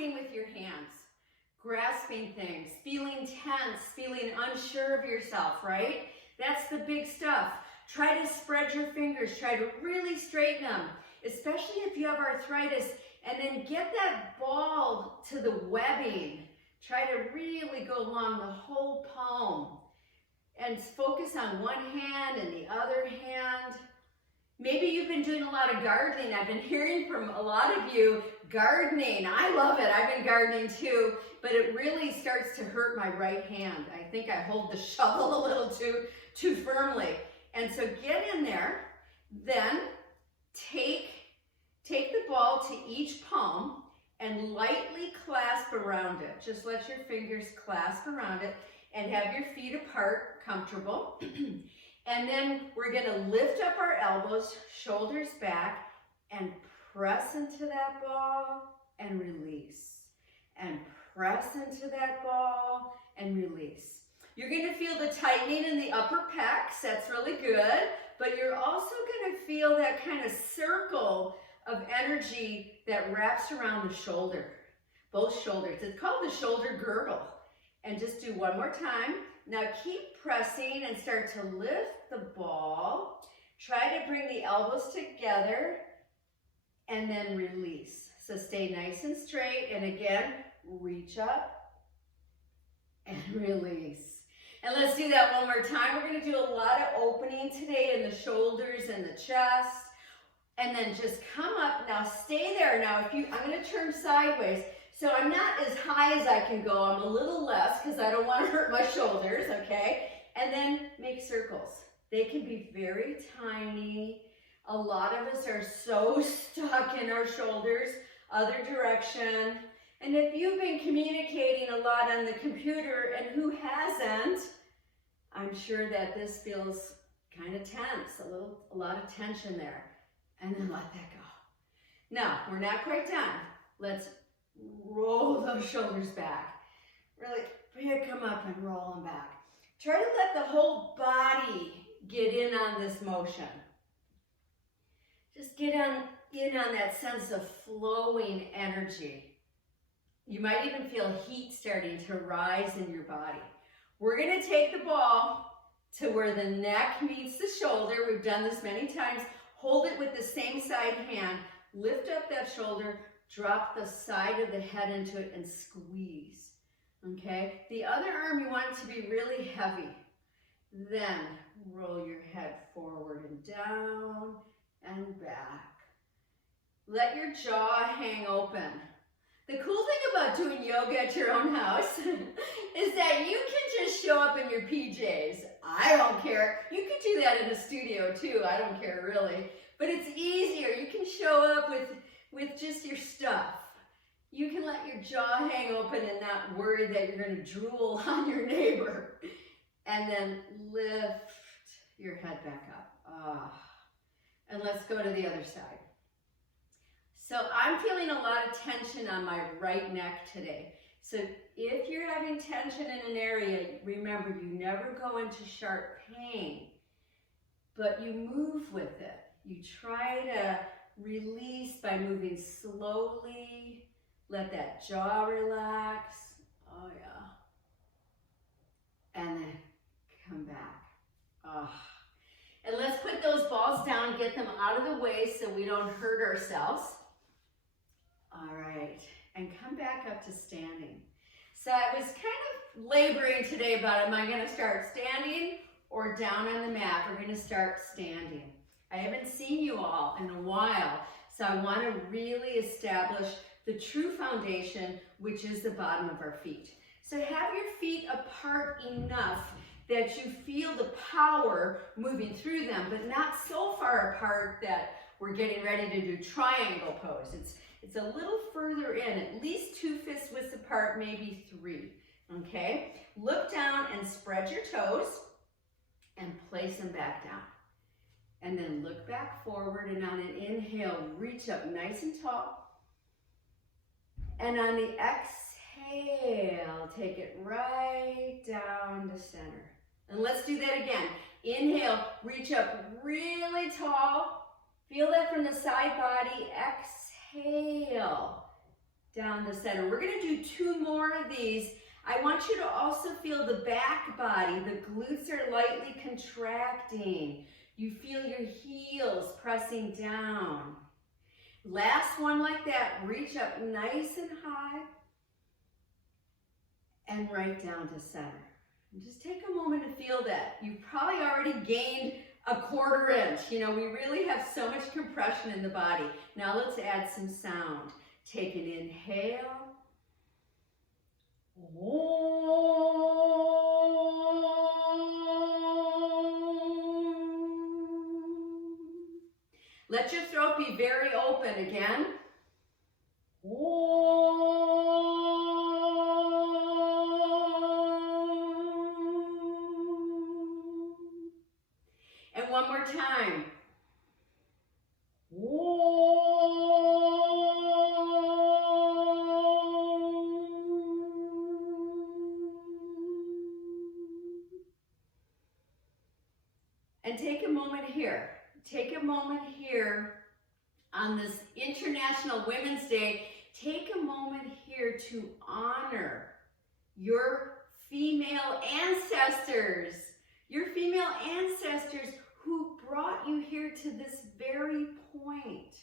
grasping with your hands, grasping things, feeling tense, feeling unsure of yourself, right? That's the big stuff. Try to spread your fingers, try to really straighten them, especially if you have arthritis, and then get that ball to the webbing. Try to really go along the whole palm and focus on one hand and the other hand. Maybe you've been doing a lot of gardening. I've been hearing from a lot of you gardening. I love it. I've been gardening too, but it really starts to hurt my right hand. I think I hold the shovel a little too firmly. And so get in there, then take the ball to each palm and lightly clasp around it. Just let your fingers clasp around it and have your feet apart, comfortable. And then we're gonna lift up our elbows, shoulders back, and press into that ball and release. And press into that ball and release. You're gonna feel the tightening in the upper pecs, that's really good, but you're also gonna feel that kind of circle of energy that wraps around the shoulder, both shoulders. It's called the shoulder girdle. And just do one more time. Now keep pressing and start to lift the ball. Try to bring the elbows together and then release. So stay nice and straight, and again, reach up and release. And let's do that one more time. We're gonna do a lot of opening today in the shoulders and the chest. And then just come up. Now stay there. Now I'm gonna turn sideways. So I'm not as high as I can go. I'm a little less because I don't want to hurt my shoulders, okay? And then make circles. They can be very tiny. A lot of us are so stuck in our shoulders, other direction. And if you've been communicating a lot on the computer, and who hasn't, I'm sure that this feels kind of tense, a lot of tension there. And then let that go. Now, we're not quite done. Let's roll those shoulders back. Really pick them up and roll them back. Try to let the whole body get in on this motion. Just get in on that sense of flowing energy. You might even feel heat starting to rise in your body. We're going to take the ball to where the neck meets the shoulder. We've done this many times. Hold it with the same side hand. Lift up that shoulder. Drop the side of the head into it and squeeze, okay? The other arm, you want it to be really heavy. Then roll your head forward and down and back. Let your jaw hang open. The cool thing about doing yoga at your own house is that you can just show up in your PJs. I don't care. You can do that in a studio too. I don't care really. But it's easier. You can show up with just your stuff. You can let your jaw hang open and not worry that you're going to drool on your neighbor. And then lift your head back up. And let's go to the other side. So I'm feeling a lot of tension on my right neck today. So if you're having tension in an area, remember you never go into sharp pain, but you move with it. You try to release by moving slowly. Let that jaw relax. Oh yeah. And then come back. And let's put those balls down, get them out of the way so we don't hurt ourselves. All right, and come back up to standing. So I was kind of laboring today about, am I going to start standing or down on the mat? We're going to start standing. I haven't seen you all in a while, so I want to really establish the true foundation, which is the bottom of our feet. So have your feet apart enough that you feel the power moving through them, but not so far apart that we're getting ready to do triangle pose. It's a little further in, at least 2 fist widths apart, maybe 3, okay? Look down and spread your toes and place them back down. And then look back forward, and on an inhale, reach up nice and tall. And on the exhale, take it right down to center. And let's do that again. Inhale, reach up really tall. Feel that from the side body. Exhale. down to center. We're going to do 2 more of these. I want you to also feel the back body. The glutes are lightly contracting. You feel your heels pressing down. Last one like that. Reach up nice and high and right down to center. And just take a moment to feel that. You've probably already gained a 1/4 inch. You know, we really have so much compression in the body. Now let's add some sound. Take an inhale. Let your throat be very open again. And one more time. And take a moment here. Take a moment here on this International Women's Day. Take a moment here to honor your female ancestors. Your female ancestors who brought you here to this very point,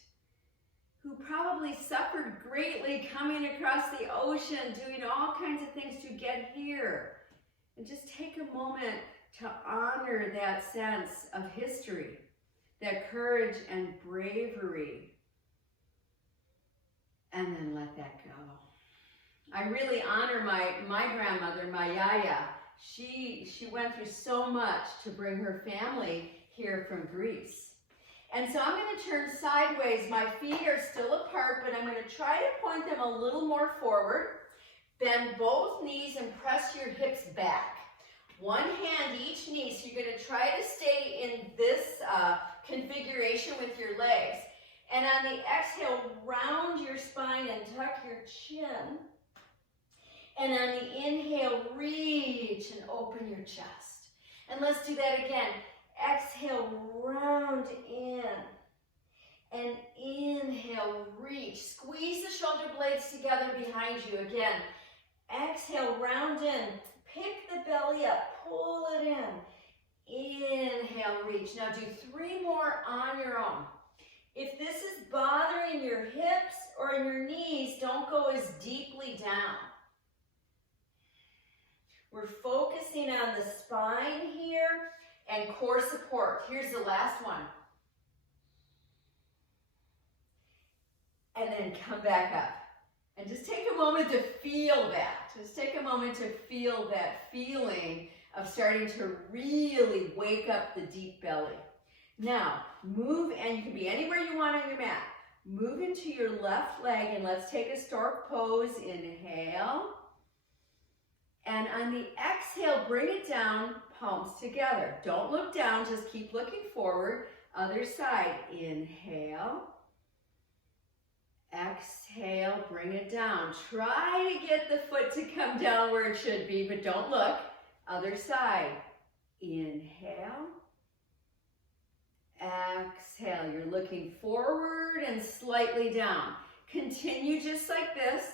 who probably suffered greatly coming across the ocean, doing all kinds of things to get here. And just take a moment to honor that sense of history, that courage and bravery, and then let that go. I really honor my grandmother, my yaya. She went through so much to bring her family here from Greece. And so I'm going to turn sideways. My feet are still apart, but I'm going to try to point them a little more forward. Bend both knees and press your hips back. One hand each knee, so you're going to try to stay in this configuration with your legs. And on the exhale, round your spine and tuck your chin. And on the inhale, reach and open your chest. And let's do that again. Exhale, round in. And inhale, reach. Squeeze the shoulder blades together behind you. Again, exhale, round in. Pick the belly up, pull it in. Inhale, reach. Now do 3 more on your own. If this is bothering your hips or in your knees, don't go as deeply down. We're focusing on the spine here and core support. Here's the last one. And then come back up. And just take a moment to feel that. Just take a moment to feel that feeling of starting to really wake up the deep belly. Now, move, and you can be anywhere you want on your mat. Move into your left leg, and let's take a stork pose. Inhale. And on the exhale, bring it down, palms together. Don't look down, just keep looking forward. Other side. Inhale. Exhale, bring it down. Try to get the foot to come down where it should be, but don't look. Other side. Inhale. Exhale. You're looking forward and slightly down. Continue just like this.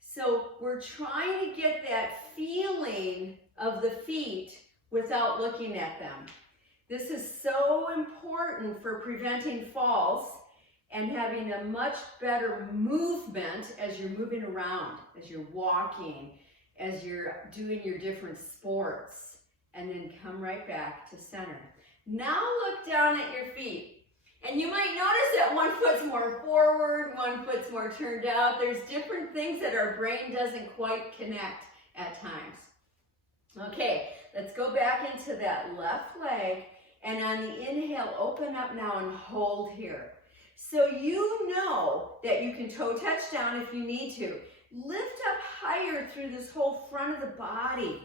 So we're trying to get that feeling of the feet without looking at them. This is so important for preventing falls and having a much better movement as you're moving around, as you're walking, as you're doing your different sports, and then come right back to center. Now look down at your feet. And you might notice that one foot's more forward, one foot's more turned out. There's different things that our brain doesn't quite connect at times. Okay, let's go back into that left leg. And on the inhale, open up now and hold here. So you know that you can toe touch down if you need to. Lift up higher through this whole front of the body.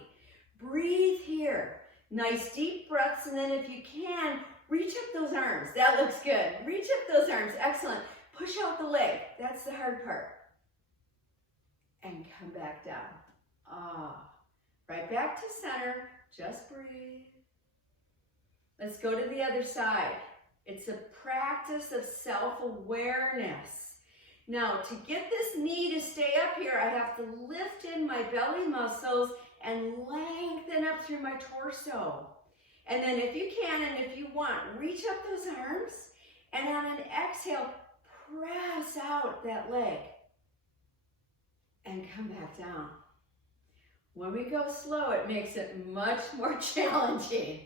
Breathe here. Nice deep breaths, and then if you can, reach up those arms. That looks good. Reach up those arms. Excellent. Push out the leg. That's the hard part. And come back down. Right back to center. Just breathe. Let's go to the other side. It's a practice of self-awareness. Now, to get this knee to stay up here, I have to lift in my belly muscles and lengthen up through my torso. And then if you can and if you want, reach up those arms, and on an exhale, press out that leg and come back down. When we go slow, it makes it much more challenging.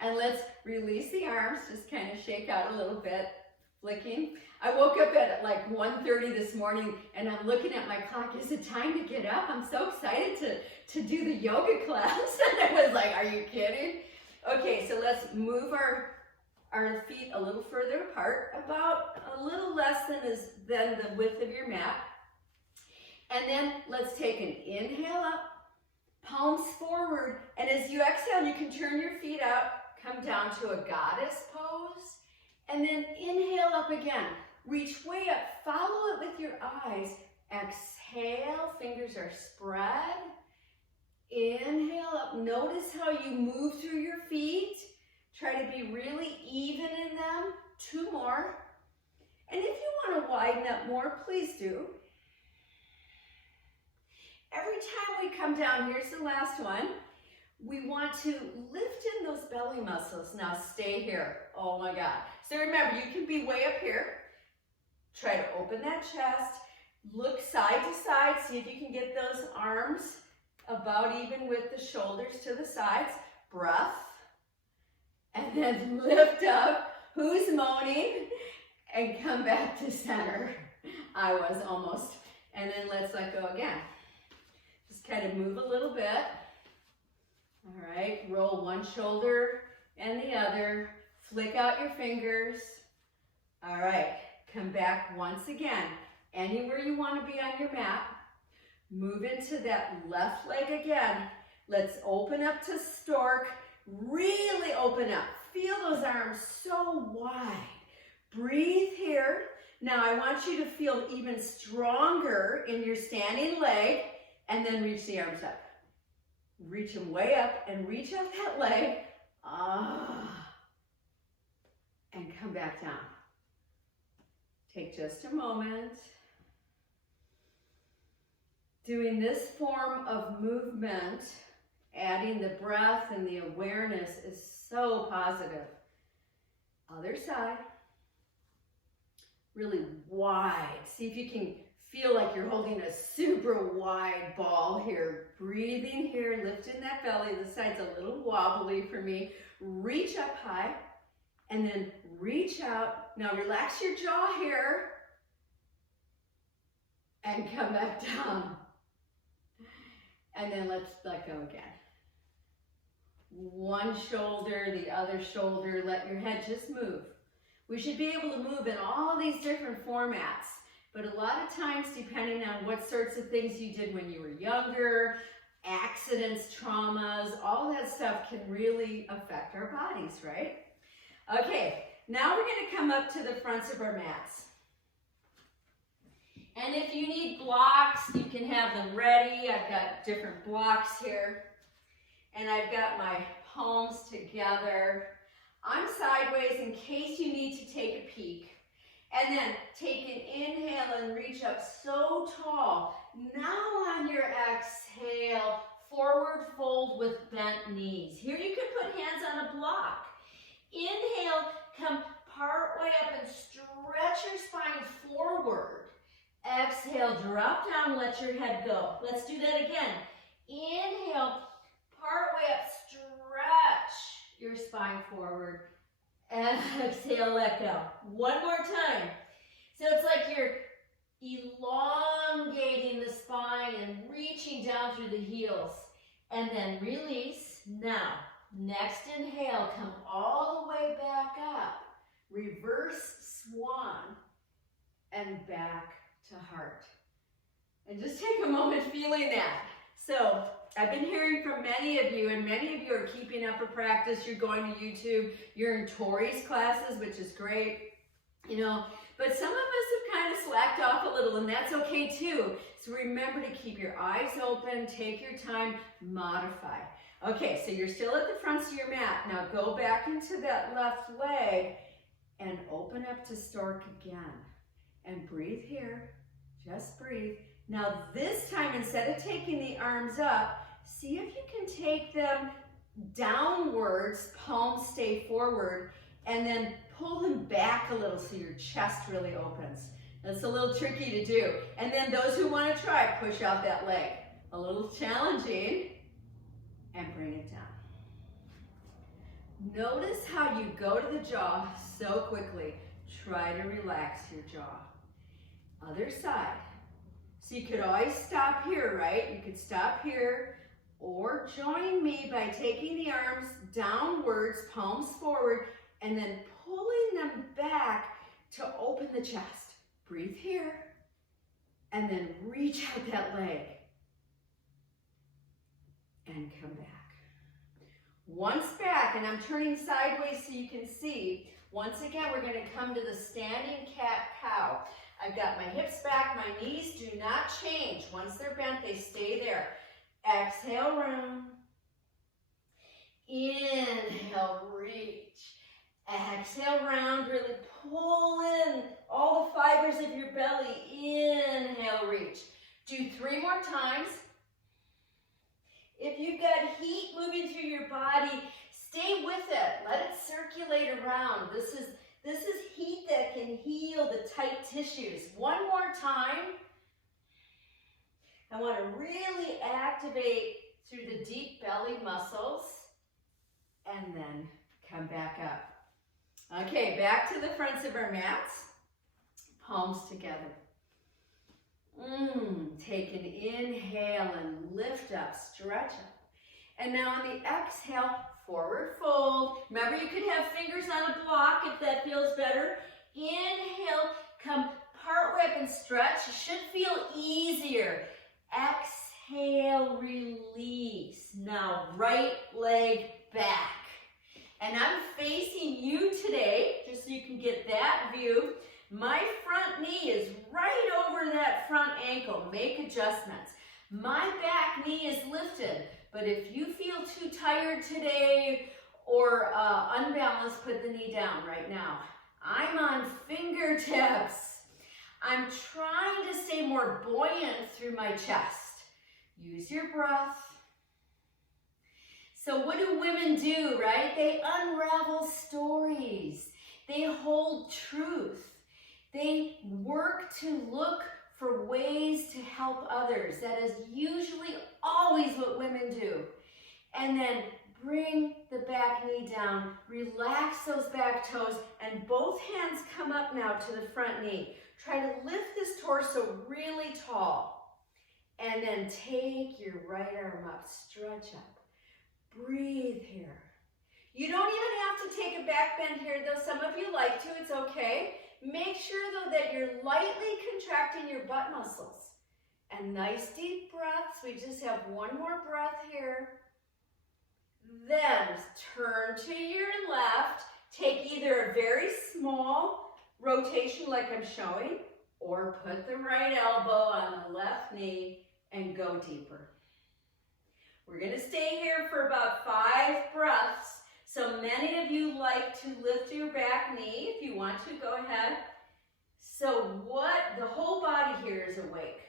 And let's release the arms, just kind of shake out a little bit, flicking. I woke up at like 1:30 this morning and I'm looking at my clock. Is it time to get up? I'm so excited to do the yoga class. And I was like, are you kidding? Okay, so let's move our feet a little further apart, about a little less than the width of your mat. And then let's take an inhale up, palms forward, and as you exhale, you can turn your feet out, come down to a goddess pose, and then inhale up again. Reach way up, follow it with your eyes. Exhale, fingers are spread. Inhale up, notice how you move through your feet. Try to be really even in them. 2 more. And if you want to widen up more, please do. Every time we come down, here's the last one, we want to lift in those belly muscles. Now stay here. Oh my God. So remember, you can be way up here. Try to open that chest. Look side to side. See if you can get those arms about even with the shoulders to the sides. Breath. And then lift up. Who's moaning? And come back to center. I was almost. And then let's let go again. Just kind of move a little bit. All right, roll one shoulder and the other. Flick out your fingers. All right, come back once again. Anywhere you want to be on your mat. Move into that left leg again. Let's open up to stork. Really open up. Feel those arms so wide. Breathe here. Now I want you to feel even stronger in your standing leg, and then reach the arms up. Reach them way up and reach out that leg. And come back down. Take just a moment. Doing this form of movement, adding the breath and the awareness is so positive. Other side. Really wide. See if you can feel like you're holding a super wide ball here. Breathing here, lifting that belly. This side's a little wobbly for me. Reach up high and then reach out. Now relax your jaw here and come back down. And then let's let go again. One shoulder, the other shoulder. Let your head just move. We should be able to move in all these different formats. But a lot of times, depending on what sorts of things you did when you were younger, accidents, traumas, all that stuff can really affect our bodies, right? Okay, now we're going to come up to the fronts of our mats. And if you need blocks, you can have them ready. I've got different blocks here. And I've got my palms together. I'm sideways in case you need to take a peek. And then take an inhale and reach up so tall. Now on your exhale, forward fold with bent knees. Here you can put hands on a block. Inhale, come part way up and stretch your spine forward. Exhale, drop down, let your head go. Let's do that again. Inhale, part way up, stretch your spine forward. Exhale, let go. One more time. So it's like you're elongating the spine and reaching down through the heels. And then release. Now, next inhale, come all the way back up. Reverse swan and back to heart. And just take a moment feeling that. So I've been hearing from many of you, and many of you are keeping up a practice. You're going to YouTube. You're in Tori's classes, which is great. You know, but some of us have kind of slacked off a little, and that's okay too. So remember to keep your eyes open, take your time, modify. Okay, so you're still at the fronts of your mat. Now go back into that left leg and open up to stork again. And breathe here. Just breathe. Now this time, instead of taking the arms up, see if you can take them downwards, palms stay forward, and then pull them back a little so your chest really opens. That's a little tricky to do. And then those who want to try, push out that leg. A little challenging, and bring it down. Notice how you go to the jaw so quickly. Try to relax your jaw. Other side. So you could always stop here, right? You could stop here, or join me by taking the arms downwards, palms forward, and then pulling them back to open the chest. Breathe here, and then reach out that leg. And come back. Once back, and I'm turning sideways so you can see. Once again, we're going to come to the standing cat-cow. I've got my hips back, my knees do not change. Once they're bent, they stay there. Exhale, round. Inhale, reach. Exhale, round. Really pull in all the fibers of your belly. Inhale, reach. Do 3 more times. If you've got heat moving through your body, stay with it. Let it circulate around. This is heat that can heal the tight tissues. 1 more time. I want to really activate through the deep belly muscles, and then come back up. Okay, back to the fronts of our mats. Palms together. Take an inhale and lift up, stretch up. And now on the exhale, forward fold. Remember, you could have fingers on a block if that feels better. Inhale, come part way up and stretch. It should feel easier. Exhale, release. Now right leg back. And I'm facing you today, just so you can get that view. My front knee is right over that front ankle. Make adjustments. My back knee is lifted, but if you feel too tired today or unbalanced, put the knee down right now. I'm on fingertips. I'm trying to stay more buoyant through my chest. Use your breath. So what do women do, right? They unravel stories. They hold truth. They work to look for ways to help others. That is usually always what women do. And then bring the back knee down, relax those back toes, and both hands come up now to the front knee. Try to lift this torso really tall. And then take your right arm up, stretch up. Breathe here. You don't even have to take a back bend here, though some of you like to, it's okay. Make sure, though, that you're lightly contracting your butt muscles. And nice deep breaths. We just have 1 more breath here. Then turn to your left. Take either a very small rotation like I'm showing, or put the right elbow on the left knee and go deeper. We're going to stay here for about 5 breaths. So many of you like to lift your back knee. If you want to, go ahead. So the whole body here is awake.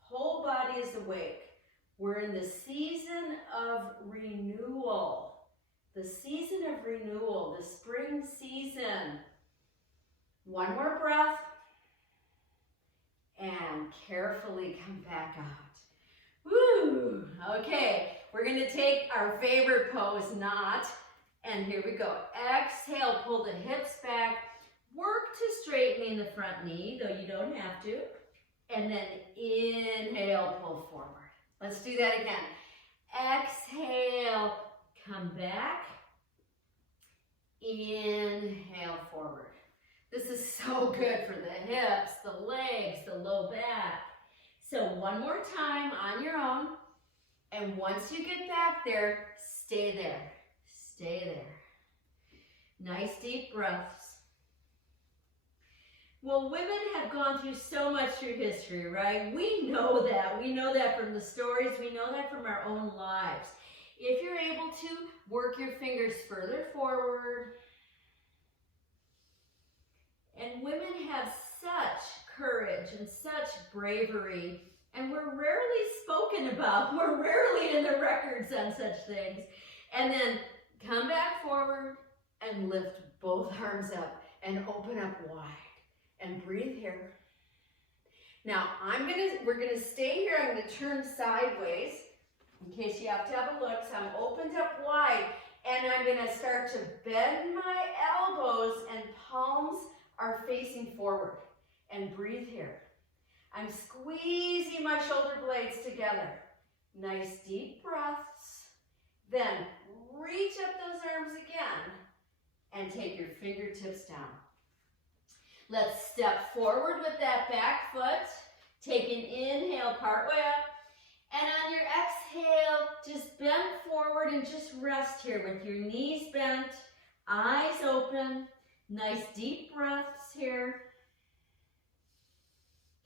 Whole body is awake. We're in the season of renewal. The season of renewal, the spring season. 1 more breath. And carefully come back out. Woo! Okay, we're going to take our favorite pose, knot. And here we go. Exhale, pull the hips back. Work to straightening the front knee, though you don't have to. And then inhale, pull forward. Let's do that again. Exhale, come back. Inhale, forward. This is so good for the hips, the legs, the low back. So 1 more time on your own. And once you get back there, stay there. Stay there. Nice deep breaths. Well, women have gone through so much through history, right? We know that. We know that from the stories. We know that from our own lives. If you're able to, work your fingers further forward. And women have such courage and such bravery, and we're rarely spoken about. We're rarely in the records on such things. And then come back forward and lift both arms up and open up wide and breathe here. Now we're gonna stay here. I'm gonna turn sideways in case you have to have a look. So I'm opened up wide, and I'm gonna start to bend my elbows and palms are facing forward, and breathe here. I'm squeezing my shoulder blades together. Nice deep breaths. Then reach up those arms again and take your fingertips down. Let's step forward with that back foot. Take an inhale, part way up. And on your exhale, just bend forward and just rest here with your knees bent, eyes open. Nice deep breaths here.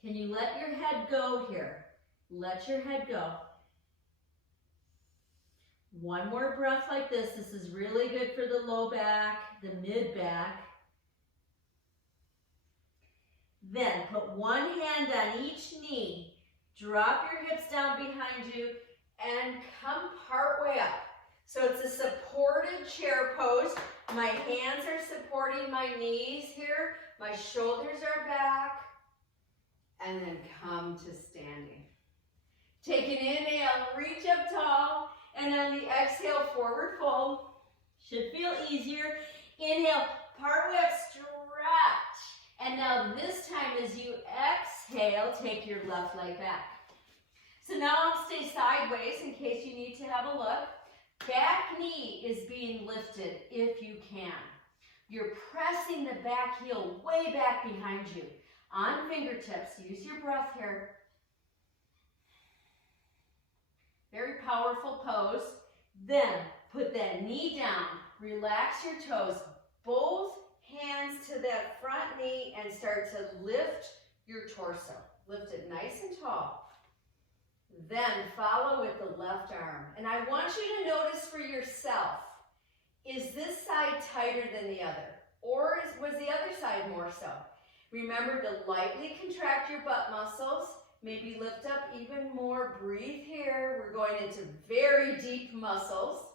Can you let your head go here? Let your head go. One more breath like this. This is really good for the low back, the mid back. Then put one hand on each knee. Drop your hips down behind you and come part way up. So it's a supported chair pose. My hands are supporting my knees here. My shoulders are back. And then come to standing. Take an inhale, reach up tall. And on the exhale, forward fold. Should feel easier. Inhale, part way up, stretch. And now this time as you exhale, take your left leg back. So now I'll stay sideways in case you need to have a look. Back knee is being lifted if you can. You're pressing the back heel way back behind you. On fingertips, use your breath here. Very powerful pose. Then put that knee down, relax your toes, both hands to that front knee and start to lift your torso. Lift it nice and tall. Then follow with the left arm. And I want you to notice for yourself, is this side tighter than the other? Or was the other side more so? Remember to lightly contract your butt muscles. Maybe lift up even more. Breathe here. We're going into very deep muscles.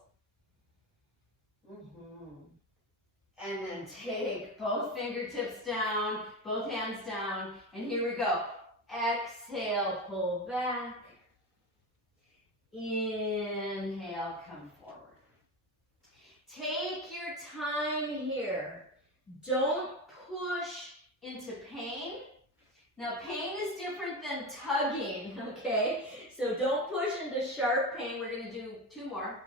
And then take both fingertips down, both hands down. And here we go. Exhale, pull back. Inhale, come forward. Take your time here. Don't push into pain. Now, pain is different than tugging, okay? So don't push into sharp pain. We're going to do two more.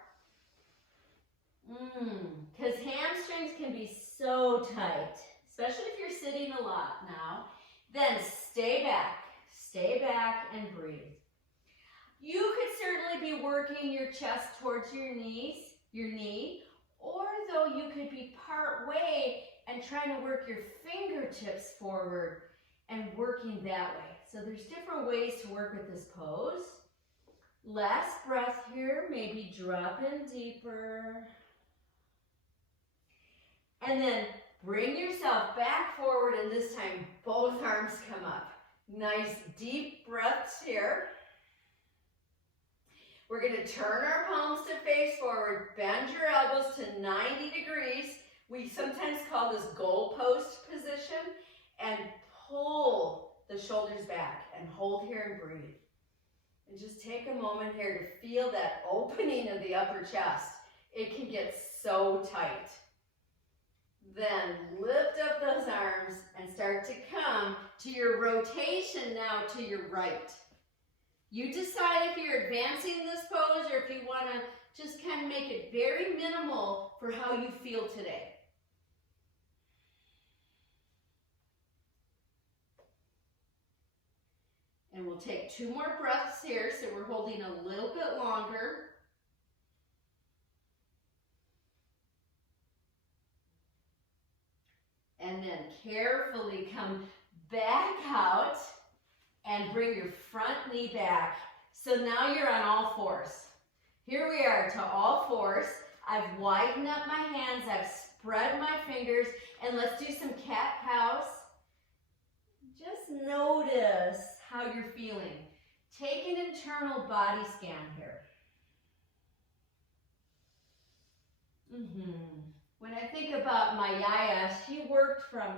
Because hamstrings can be so tight, especially if you're sitting a lot now. Then stay back and breathe. You could certainly be working your chest towards your knee, or though you could be part way and trying to work your fingertips forward and working that way. So there's different ways to work with this pose. Last breath here, maybe drop in deeper. And then bring yourself back forward, and this time both arms come up. Nice deep breaths here. We're going to turn our palms to face forward, bend your elbows to 90 degrees. We sometimes call this goalpost position, and pull the shoulders back and hold here and breathe. And just take a moment here to feel that opening of the upper chest. It can get so tight. Then lift up those arms and start to come to your rotation now to your right. You decide if you're advancing this pose or if you want to just kind of make it very minimal for how you feel today. And we'll take two more breaths here, so we're holding a little bit longer. And then carefully come back out and bring your front knee back. So now you're on all fours. Here we are to all fours. I've widened up my hands, I've spread my fingers, and let's do some cat-cows. Just notice how you're feeling. Take an internal body scan here. When I think about my yaya, she worked from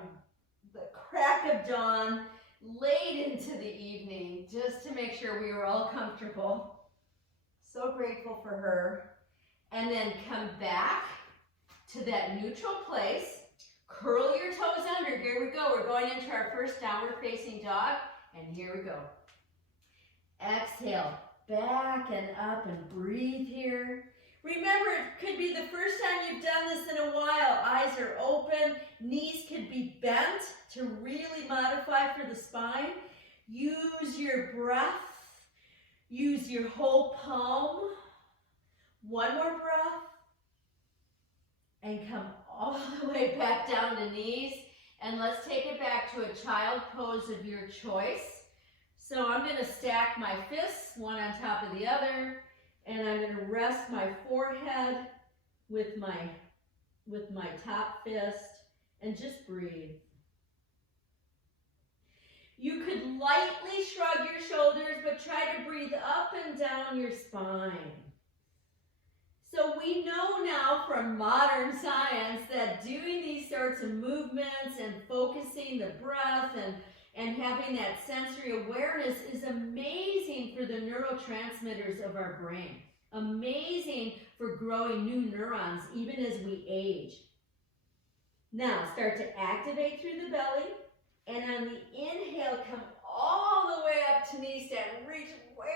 the crack of dawn late into the evening just to make sure we were all comfortable. So grateful for her. And then come back to that neutral place. Curl your toes under. Here we go. We're going into our first downward facing dog. And here we go. Exhale, back and up and breathe here. Remember, it could be the first time you've done this in a while. Eyes are open, knees could be bent to really modify for the spine. Use your breath. Use your whole palm. One more breath. And come all the way back down to knees. And let's take it back to a child pose of your choice. So I'm going to stack my fists, one on top of the other. And I'm going to rest my forehead with my top fist and just breathe. You could lightly shrug your shoulders, but try to breathe up and down your spine. So we know now from modern science that doing these sorts of movements and focusing the breath and having that sensory awareness is amazing for the neurotransmitters of our brain. Amazing for growing new neurons even as we age. Now start to activate through the belly, and on the inhale come all the way up to knee stand, reach way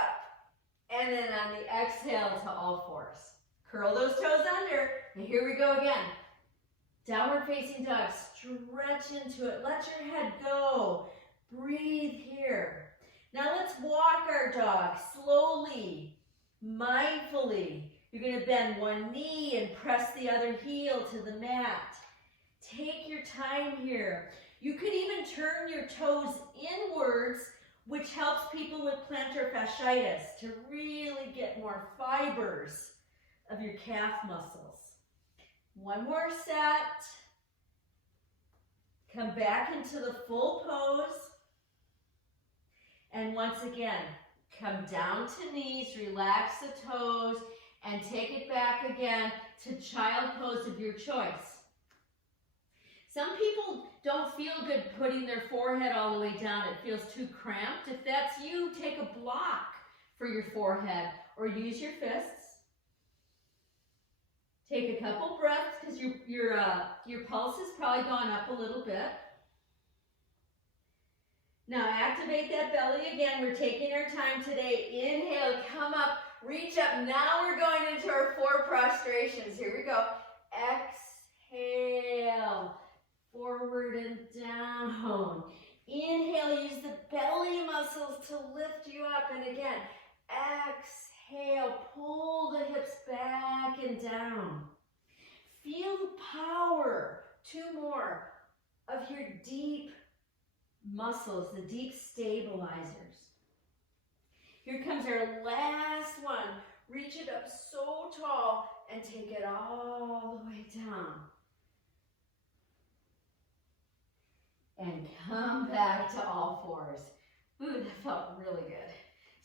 up, and then on the exhale to all fours. Curl those toes under, and here we go again. Downward facing dog, stretch into it, let your head go, breathe here. Now let's walk our dog slowly, mindfully. You're going to bend one knee and press the other heel to the mat. Take your time here. You could even turn your toes inwards, which helps people with plantar fasciitis to really get more fibers of your calf muscles. One more set. Come back into the full pose. And once again, come down to knees, relax the toes, and take it back again to child pose of your choice. Some people don't feel good putting their forehead all the way down. It feels too cramped. If that's you, take a block for your forehead or use your fists. Take a couple breaths because your pulse has probably gone up a little bit. Now activate that belly again. We're taking our time today. Inhale, come up, reach up. Now we're going into our 4 prostrations. Here we go. Exhale, forward and down. Inhale, use the belly muscles to lift you up. And again, exhale, pull the hips back and down. Feel the power, 2 more, of your deep muscles, the deep stabilizers. Here comes our last one. Reach it up so tall and take it all the way down. And come back to all fours. Ooh, that felt really good.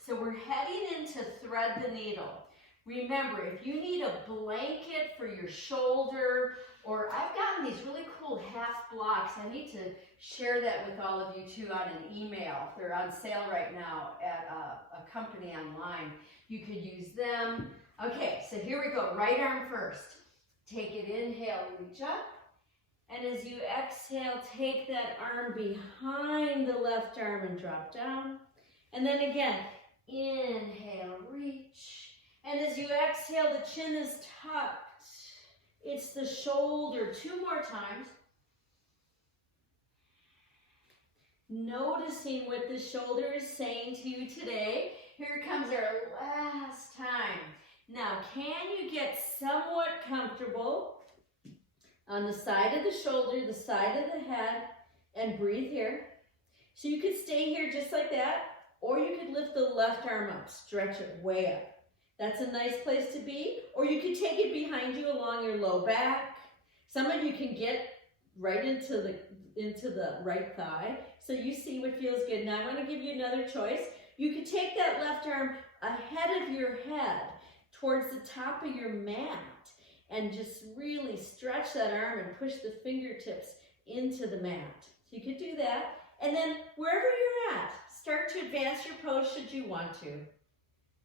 So we're heading into thread the needle. Remember, if you need a blanket for your shoulder, or I've gotten these really cool half blocks. I need to share that with all of you too on an email. They're on sale right now at a company online. You could use them. Okay, so here we go. Right arm first. Take it, inhale, reach up. And as you exhale, take that arm behind the left arm and drop down. And then again, inhale, reach. And as you exhale, the chin is tucked. It's the shoulder. 2 more times. Noticing what the shoulder is saying to you today. Here comes our last time. Now, can you get somewhat comfortable on the side of the shoulder, the side of the head, and breathe here? So you could stay here just like that, or you could lift the left arm up, stretch it way up. That's a nice place to be. Or you could take it behind you along your low back. Some of you can get right into into the right thigh. So you see what feels good. Now I want to give you another choice. You could take that left arm ahead of your head towards the top of your mat and just really stretch that arm and push the fingertips into the mat. So you could do that. And then wherever you're at, start to advance your pose should you want to.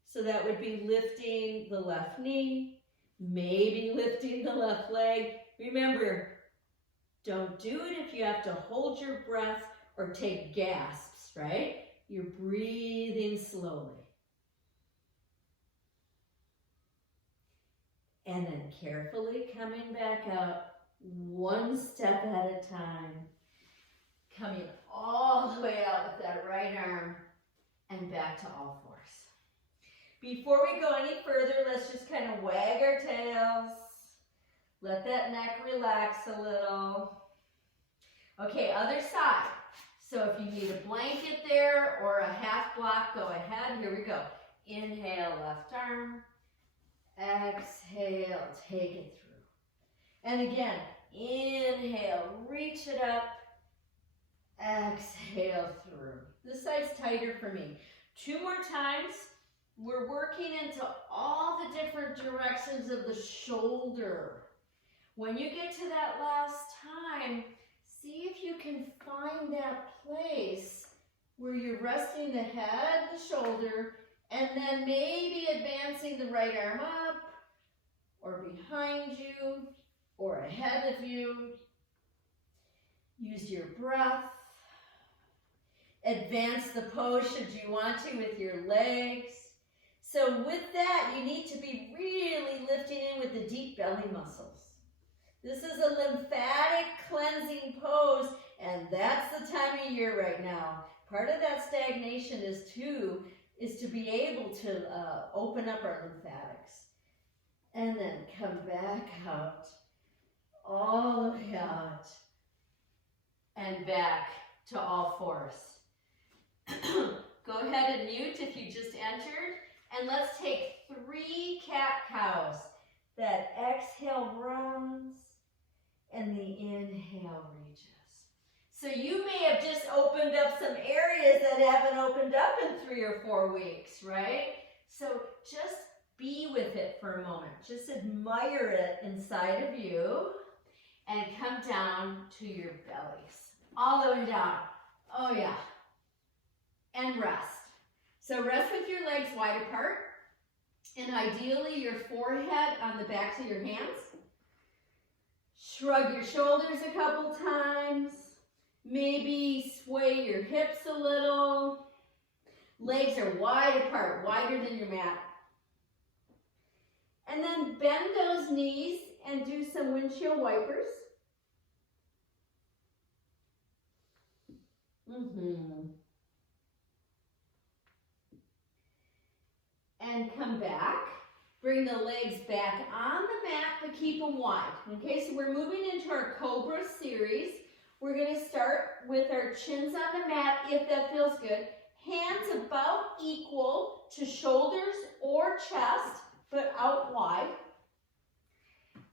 So that would be lifting the left knee, maybe lifting the left leg. Remember, don't do it if you have to hold your breath or take gasps, right? You're breathing slowly. And then carefully coming back up, one step at a time. Coming all the way out with that right arm and back to all fours. Before we go any further, let's just kind of wag our tails. Let that neck relax a little. Okay, other side. So if you need a blanket there or a half block, go ahead. Here we go. Inhale, left arm. Exhale, take it through. And again, inhale, reach it up. Exhale through. This side's tighter for me. 2 more times. We're working into all the different directions of the shoulder. When you get to that last time, see if you can find that place where you're resting the head, the shoulder, and then maybe advancing the right arm up, or behind you, or ahead of you. Use your breath. Advance the pose should you want to with your legs. So with that, you need to be really lifting in with the deep belly muscles. This is a lymphatic cleansing pose, and that's the time of year right now. Part of that stagnation is to be able to open up our lymphatics. And then come back out, all the way out, and back to all fours. Go ahead and mute if you just entered. And let's take 3 cat-cows. That exhale runs and the inhale reaches. So you may have just opened up some areas that haven't opened up in 3 or 4 weeks, right? So just be with it for a moment. Just admire it inside of you and come down to your bellies. All the way down. Oh yeah. And rest. So rest with your legs wide apart, and ideally your forehead on the backs of your hands. Shrug your shoulders a couple times. Maybe sway your hips a little. Legs are wide apart, wider than your mat. And then bend those knees and do some windshield wipers. And come back. Bring the legs back on the mat, but keep them wide. Okay, so we're moving into our Cobra series. We're going to start with our chins on the mat, if that feels good. Hands about equal to shoulders or chest, but out wide.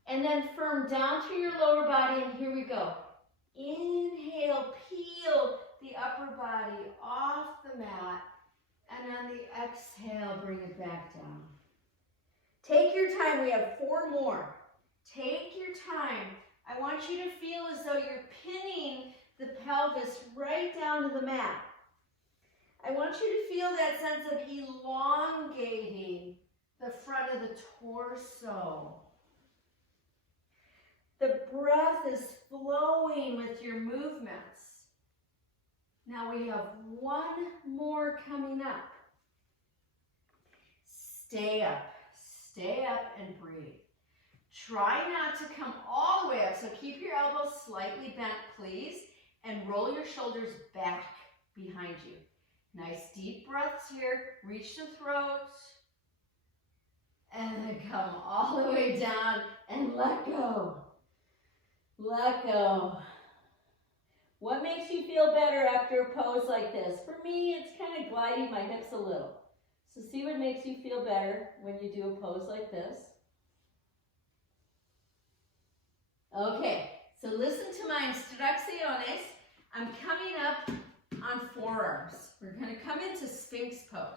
And then firm down through your lower body, and here we go. Inhale, peel the upper body off the mat. And on the exhale, bring it back down. Take your time. We have 4 more. Take your time. I want you to feel as though you're pinning the pelvis right down to the mat. I want you to feel that sense of elongating the front of the torso. The breath is flowing with your movements. Now we have 1 more coming up. Stay up and breathe. Try not to come all the way up, so keep your elbows slightly bent, please, and roll your shoulders back behind you. Nice deep breaths here. Reach the throat, and then come all the way down and let go. Let go. What makes you feel better after a pose like this? For me, it's kind of gliding my hips a little. So see what makes you feel better when you do a pose like this. Okay, So listen to my instrucciones. I'm coming up on forearms. We're going to come into Sphinx Pose.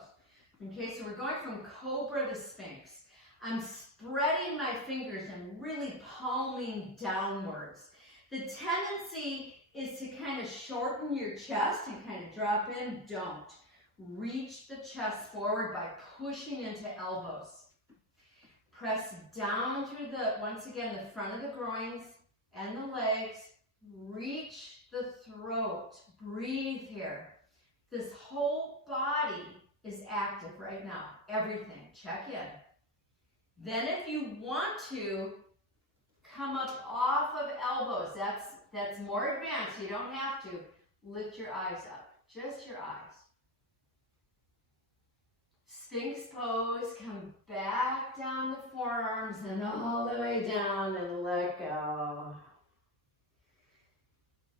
Okay, so we're going from Cobra to Sphinx. I'm spreading my fingers and really palming downwards. The tendency is to kind of shorten your chest and kind of drop in. Don't. Reach the chest forward by pushing into elbows. Press down through once again, the front of the groins and the legs. Reach the throat. Breathe here. This whole body is active right now. Everything. Check in. Then if you want to, come up off of elbows. That's more advanced. You don't have to. Lift your eyes up. Just your eyes. Sphinx Pose. Come back down the forearms and all the way down and let go.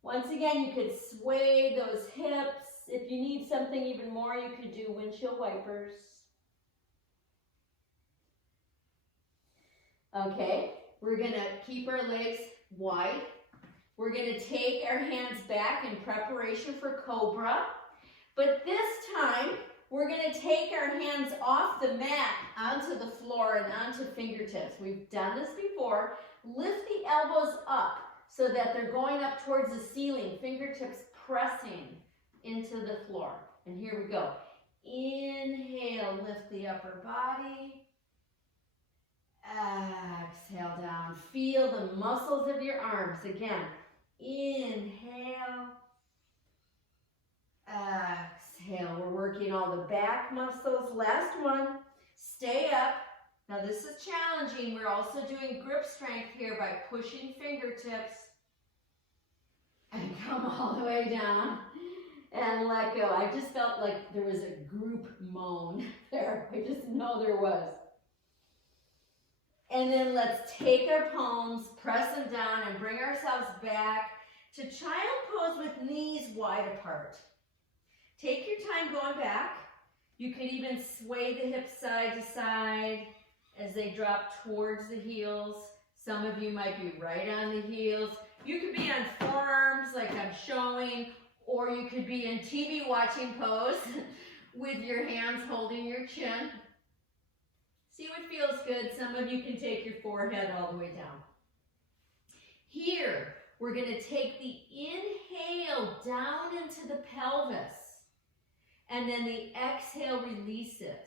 Once again, you could sway those hips. If you need something even more, you could do windshield wipers. Okay, we're going to keep our legs wide. We're going to take our hands back in preparation for Cobra. But this time, we're going to take our hands off the mat onto the floor and onto fingertips. We've done this before. Lift the elbows up so that they're going up towards the ceiling, fingertips pressing into the floor. And here we go. Inhale, lift the upper body. Exhale down. Feel the muscles of your arms. Again, inhale. Exhale. We're working all the back muscles. Last one. Stay up. Now this is challenging. We're also doing grip strength here by pushing fingertips. And come all the way down. And let go. I just felt like there was a group moan there. I just know there was. And then let's take our palms, press them down, and bring ourselves back to child pose with knees wide apart. Take your time going back. You could even sway the hips side to side as they drop towards the heels. Some of you might be right on the heels. You could be on forearms like I'm showing, or you could be in TV watching pose with your hands holding your chin. See what feels good. Some of you can take your forehead all the way down. Here, we're going to take the inhale down into the pelvis. And then the exhale, release it.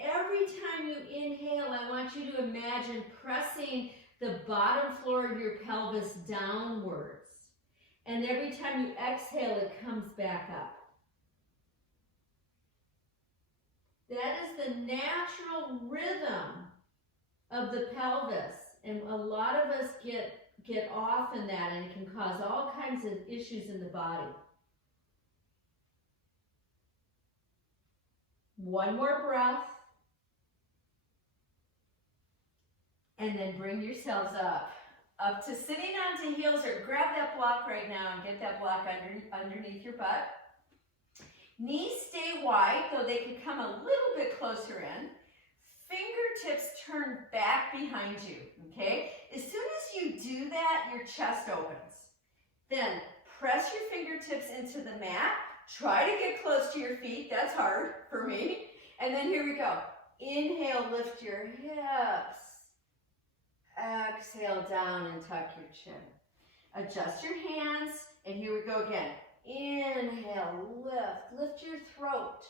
Every time you inhale, I want you to imagine pressing the bottom floor of your pelvis downwards. And every time you exhale, it comes back up. That is the natural rhythm of the pelvis. And a lot of us get off in that, and it can cause all kinds of issues in the body. One more breath. And then bring yourselves up to sitting onto heels, or grab that block right now and get that block underneath your butt. Knees stay wide, though they could come a little bit closer in. Fingertips turn back behind you, okay? As soon as you do that, your chest opens. Then press your fingertips into the mat. Try to get close to your feet. That's hard for me. And then here we go. Inhale, lift your hips. Exhale down and tuck your chin. Adjust your hands, and here we go again. Inhale, lift your throat.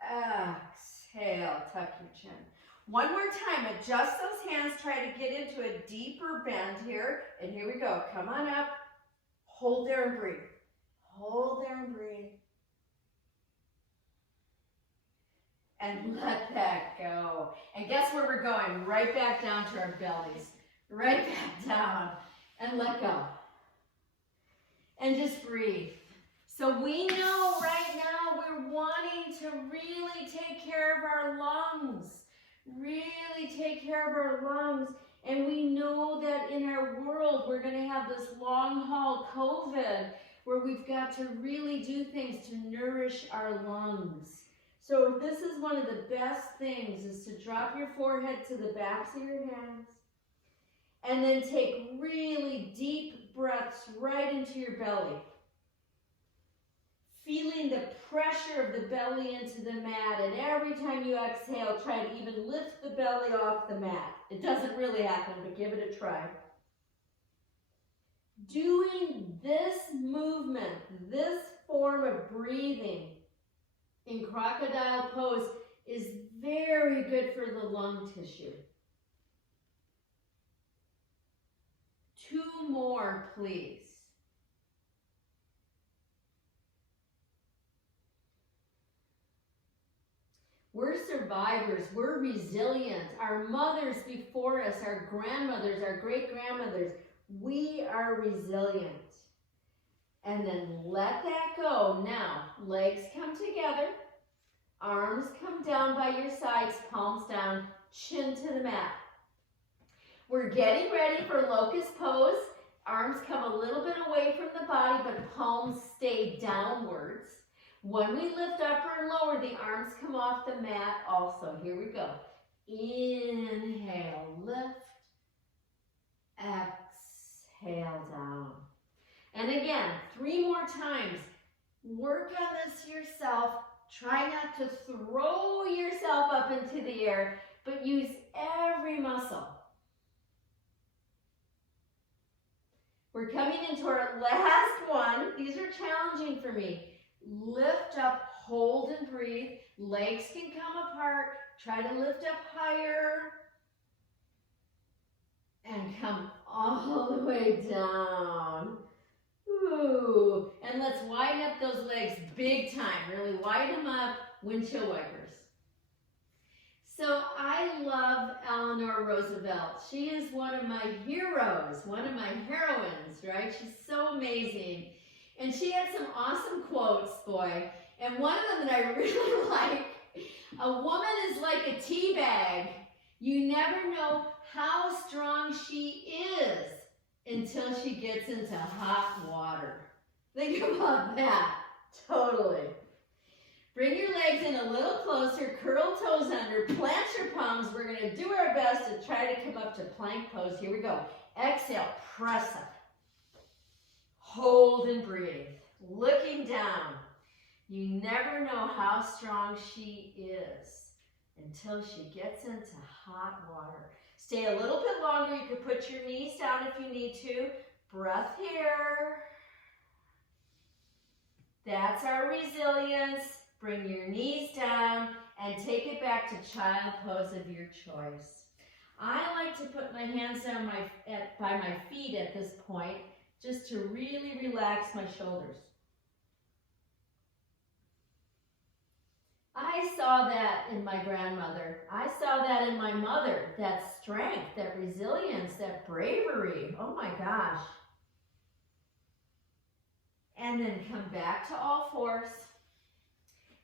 Exhale, tuck your chin. One more time, adjust those hands, try to get into a deeper bend here. And here we go, come on up. Hold there and breathe. Hold there and breathe. And let that go. And guess where we're going? Right back down to our bellies. Right back down. And let go. And just breathe. So we know right now we're wanting to really take care of our lungs. Really take care of our lungs. And we know that in our world we're going to have this long haul COVID where we've got to really do things to nourish our lungs. So this is one of the best things, is to drop your forehead to the backs of your hands. And then take really deep breaths right into your belly. Feeling the pressure of the belly into the mat, and every time you exhale, try to even lift the belly off the mat. It doesn't really happen, but give it a try. Doing this movement, this form of breathing in crocodile pose is very good for the lung tissue. 2 more, please. We're survivors. We're resilient. Our mothers before us, our grandmothers, our great-grandmothers, we are resilient. And then let that go. Now, legs come together. Arms come down by your sides, palms down, chin to the mat. We're getting ready for Locust Pose. Arms come a little bit away from the body, but palms stay downwards. When we lift upper and lower, the arms come off the mat also. Here we go. Inhale, lift. Exhale down. And again, 3 more times. Work on this yourself. Try not to throw yourself up into the air, but use every muscle. We're coming into our last one. These are challenging for me. Lift up, hold and breathe. Legs can come apart. Try to lift up higher. And come all the way down. Ooh. And let's widen up those legs big time. Really widen them up. Windshield wipers. So I love Eleanor Roosevelt. She is one of my heroes, one of my heroines, right? She's so amazing. And she had some awesome quotes, boy. And one of them that I really like, a woman is like a tea bag. You never know how strong she is until she gets into hot water. Think about that. Totally. Bring your legs in a little closer, curl toes under, plant your palms. We're going to do our best to try to come up to plank pose. Here we go. Exhale, press up. Hold and breathe. Looking down. You never know how strong she is until she gets into hot water. Stay a little bit longer. You can put your knees down if you need to. Breath here. That's our resilience. Bring your knees down and take it back to child pose of your choice. I like to put my hands down by my feet at this point just to really relax my shoulders. I saw that in my grandmother. I saw that in my mother, that strength, that resilience, that bravery. Oh my gosh. And then come back to all fours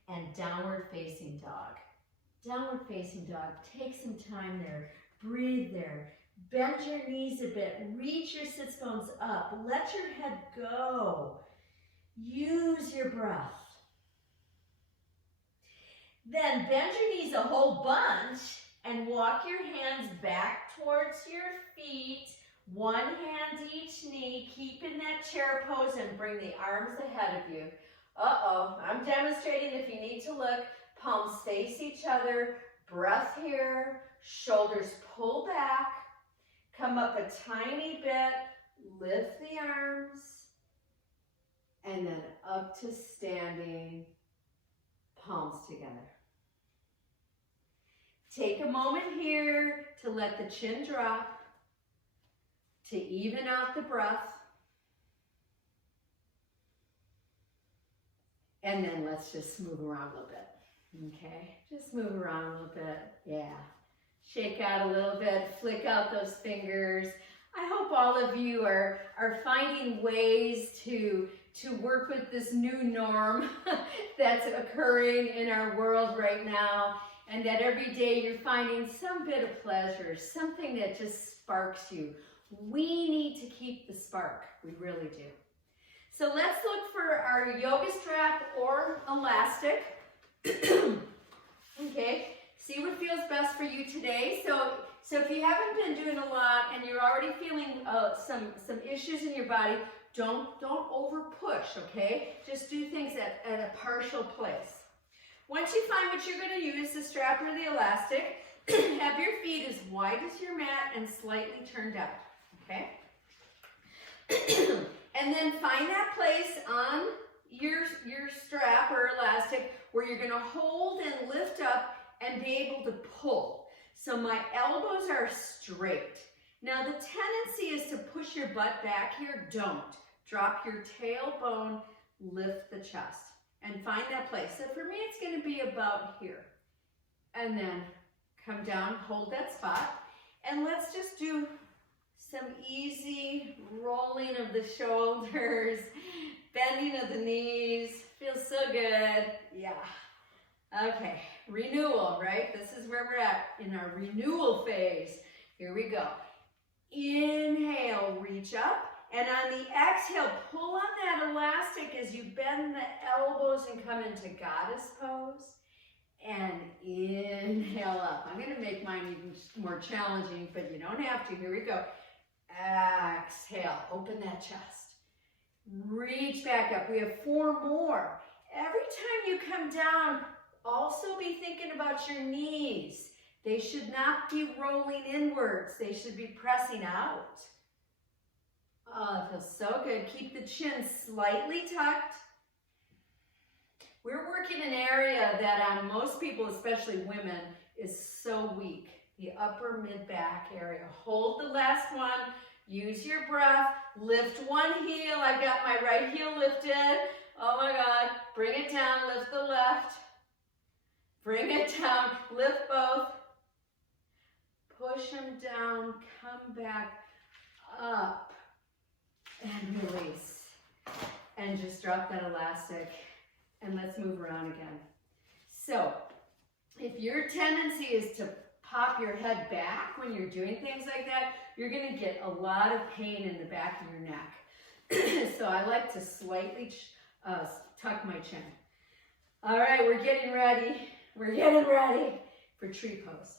and downward facing dog. Downward facing dog. Take some time there. Breathe there. Bend your knees a bit. Reach your sits bones up. Let your head go. Use your breath. Then bend your knees a whole bunch and walk your hands back towards your feet. One hand each knee. Keep in that chair pose and bring the arms ahead of you. Uh-oh, I'm demonstrating if you need to look. Palms face each other. Breath here. Shoulders pull back. Come up a tiny bit. Lift the arms. And then up to standing. Palms together. Take a moment here to let the chin drop, to even out the breath. And then let's just move around a little bit, okay? Just move around a little bit, yeah. Shake out a little bit, flick out those fingers. I hope all of you are finding ways to work with this new norm that's occurring in our world right now, and that every day you're finding some bit of pleasure, something that just sparks you. We need to keep the spark, we really do. So let's look for our yoga strap or elastic. Okay, see what feels best for you today. So So if you haven't been doing a lot and you're already feeling some issues in your body, don't over push, okay? Just do things at a partial place. Once you find what you're going to use, the strap or the elastic, have your feet as wide as your mat and slightly turned out, okay? And then find that place on your strap or elastic where you're going to hold and lift up and be able to pull. So my elbows are straight. Now the tendency is to push your butt back here. Don't. Drop your tailbone, lift the chest, and find that place. So for me, it's going to be about here. And then come down, hold that spot, and let's just do some easy rolling of the shoulders, bending of the knees. Feels so good. Yeah. Okay, renewal, right? This is where we're at in our renewal phase. Here we go. Inhale, reach up. And on the exhale, pull on that elastic as you bend the elbows and come into Goddess Pose. And inhale up. I'm going to make mine even more challenging, but you don't have to. Here we go. Exhale, open that chest. Reach back up. We have 4 more. Every time you come down, also be thinking about your knees. They should not be rolling inwards. They should be pressing out. Oh, it feels so good. Keep the chin slightly tucked. We're working an area that on most people, especially women, is so weak. The upper mid-back area. Hold the last one. Use your breath. Lift one heel. I've got my right heel lifted. Oh my God. Bring it down. Lift the left. Bring it down. Lift both. Push them down. Come back up. And release. And just drop that elastic. And let's move around again. So, if your tendency is to pop your head back when you're doing things like that, you're going to get a lot of pain in the back of your neck. So I like to slightly tuck my chin. All right, we're getting ready. We're getting ready for tree pose.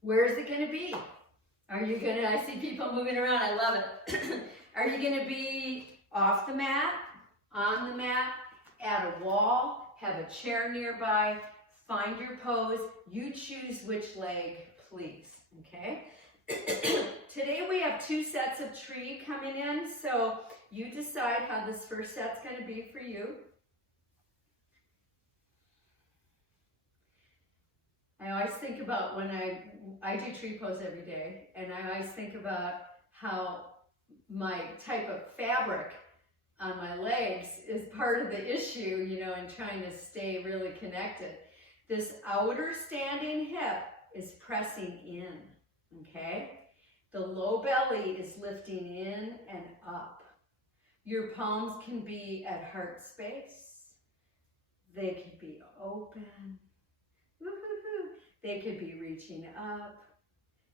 Where is it going to be? Are you going to, I see people moving around, I love it. Are you going to be off the mat, on the mat, at a wall, have a chair nearby, find your pose, you choose which leg, please, okay? Today we have 2 sets of tree coming in, so you decide how this first set's going to be for you. I always think about when I do tree pose every day, and I always think about how my type of fabric on my legs is part of the issue, you know, in trying to stay really connected. This outer standing hip is pressing in, okay? The low belly is lifting in and up. Your palms can be at heart space. They could be open. Woo-hoo-hoo. They could be reaching up.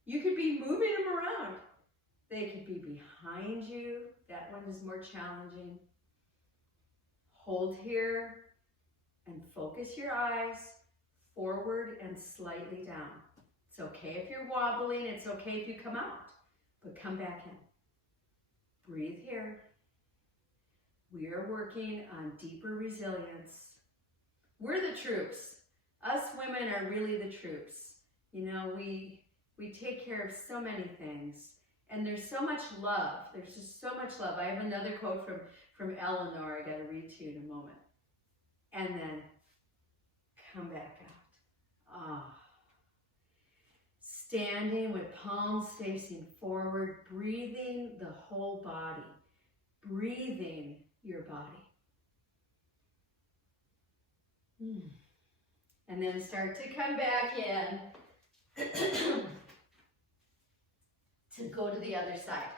You could be moving them around. They could be behind you. That one is more challenging. Hold here and focus your eyes forward and slightly down. It's okay if you're wobbling. It's okay if you come out, but come back in. Breathe here. We are working on deeper resilience. We're the troops. Us women are really the troops. You know, we take care of so many things. And there's so much love. There's just so much love. I have another quote from Eleanor I got to read to you in a moment. And then come back out. Ah. Standing with palms facing forward, breathing the whole body. Breathing your body. And then start to come back in. To go to the other side.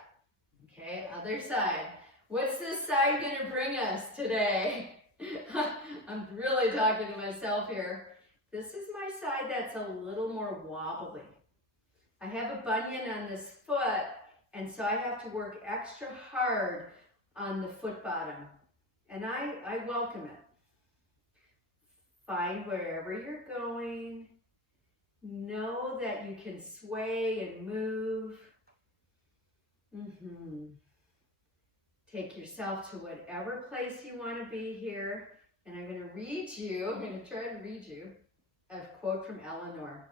Okay, other side. What's this side going to bring us today? I'm really talking to myself here. This is my side that's a little more wobbly. I have a bunion on this foot, and so I have to work extra hard on the foot bottom. And I welcome it. Find wherever you're going Know that you can sway and move. Take yourself to whatever place you want to be here. And I'm going to try to read you a quote from Eleanor.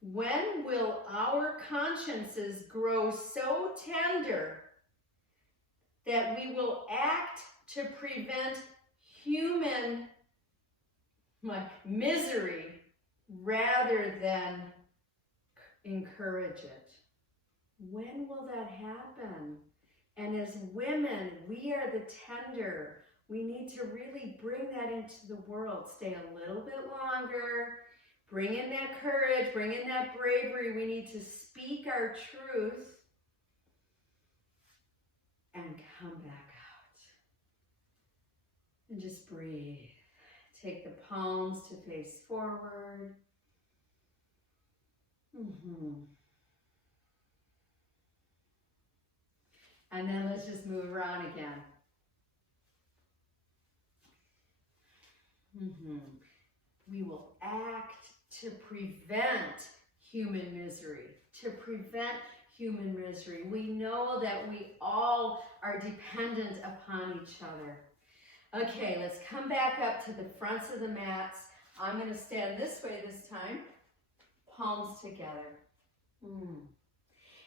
When will our consciences grow so tender that we will act to prevent human misery rather than encourage it? When will that happen? And as women, we are the tender. We need to really bring that into the world. Stay a little bit longer. Bring in that courage. Bring in that bravery. We need to speak our truth and come back out. And just breathe. Take the palms to face forward. And then let's just move around again. We will act to prevent human misery. To prevent human misery. We know that we all are dependent upon each other. Okay, let's come back up to the fronts of the mats. I'm going to stand this way this time. Palms together.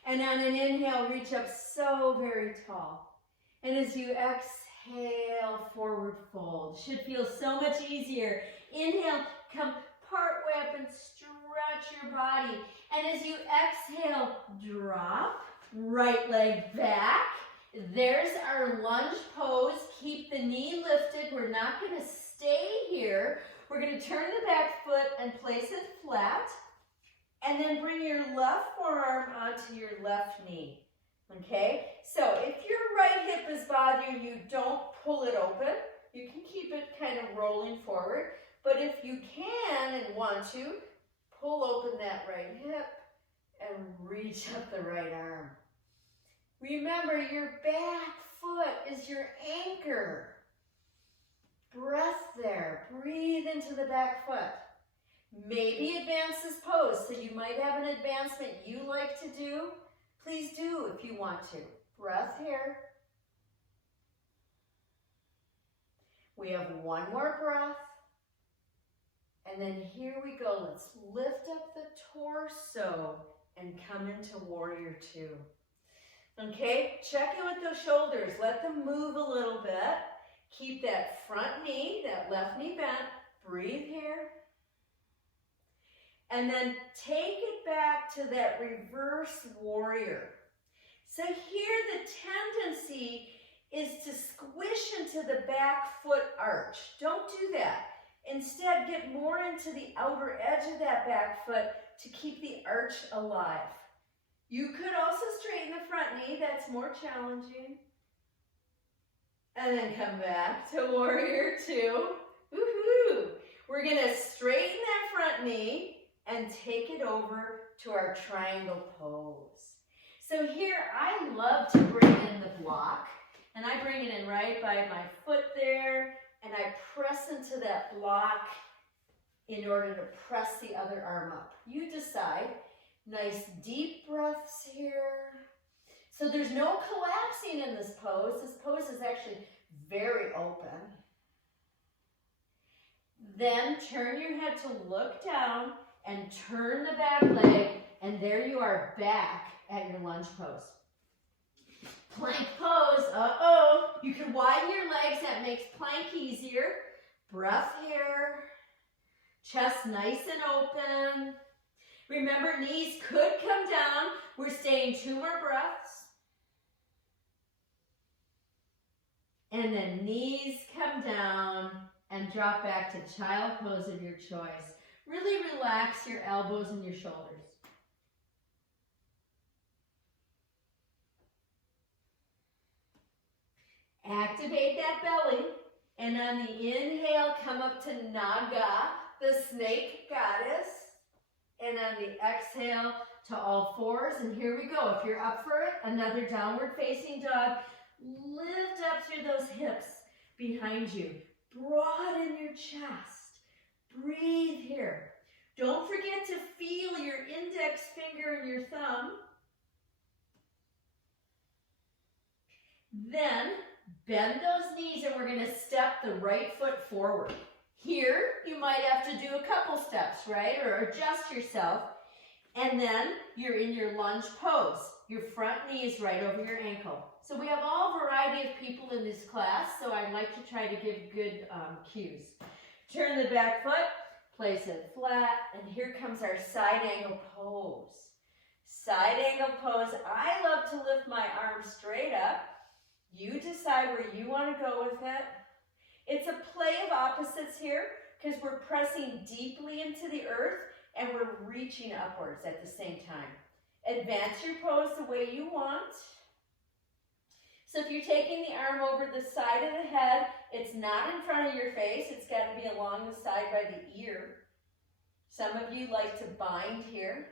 And on an inhale, reach up so very tall. And as you exhale, forward fold. Should feel so much easier. Inhale, come part way up and stretch your body. And as you exhale, drop, right leg back. There's our lunge pose. Keep the knee lifted. We're not going to stay here. We're going to turn the back foot and place it flat. And then bring your left forearm onto your left knee. Okay? So if your right hip is bothering you, don't pull it open. You can keep it kind of rolling forward. But if you can and want to, pull open that right hip and reach up the right arm. Remember, your back foot is your anchor. Breath there. Breathe into the back foot. Maybe advance this pose. So you might have an advancement you like to do. Please do if you want to. Breath here. We have one more breath. And then here we go. Let's lift up the torso and come into warrior two. Okay, check in with those shoulders. Let them move a little bit. Keep that front knee, that left knee bent. Breathe here. And then take it back to that reverse warrior. So here the tendency is to squish into the back foot arch. Don't do that. Instead, get more into the outer edge of that back foot to keep the arch alive. You could also straighten the front knee. That's more challenging. And then come back to warrior two. Woohoo! We're going to straighten that front knee and take it over to our triangle pose. So here, I love to bring in the block. And I bring it in right by my foot there. And I press into that block in order to press the other arm up. You decide. Nice deep breaths here. So there's no collapsing in this pose. This pose is actually very open. Then turn your head to look down and turn the back leg, and there you are back at your lunge pose. Plank pose, you can widen your legs, that makes plank easier. Breath here. Chest nice and open. Remember, knees could come down. We're staying 2 more breaths. And then knees come down and drop back to child pose of your choice. Really relax your elbows and your shoulders. Activate that belly. And on the inhale, come up to Naga, the snake goddess. And on the exhale, to all fours. And here we go. If you're up for it, another downward facing dog. Lift up through those hips behind you. Broaden your chest. Breathe here. Don't forget to feel Then bend those knees and we're going to step the right foot forward. Here, you might have to do a couple steps, right? Or adjust yourself. And then you're in your lunge pose. Your front knee is right over your ankle. So we have all variety of people in this class, so I'd like to try to give good cues. Turn the back foot, place it flat, and here comes our side angle pose. Side angle pose. I love to lift my arms straight up. You decide where you want to go with it. It's a play of opposites here because we're pressing deeply into the earth and we're reaching upwards at the same time. Advance your pose the way you want. So if you're taking the arm over the side of the head, it's not in front of your face. It's got to be along the side by the ear. Some of you like to bind here.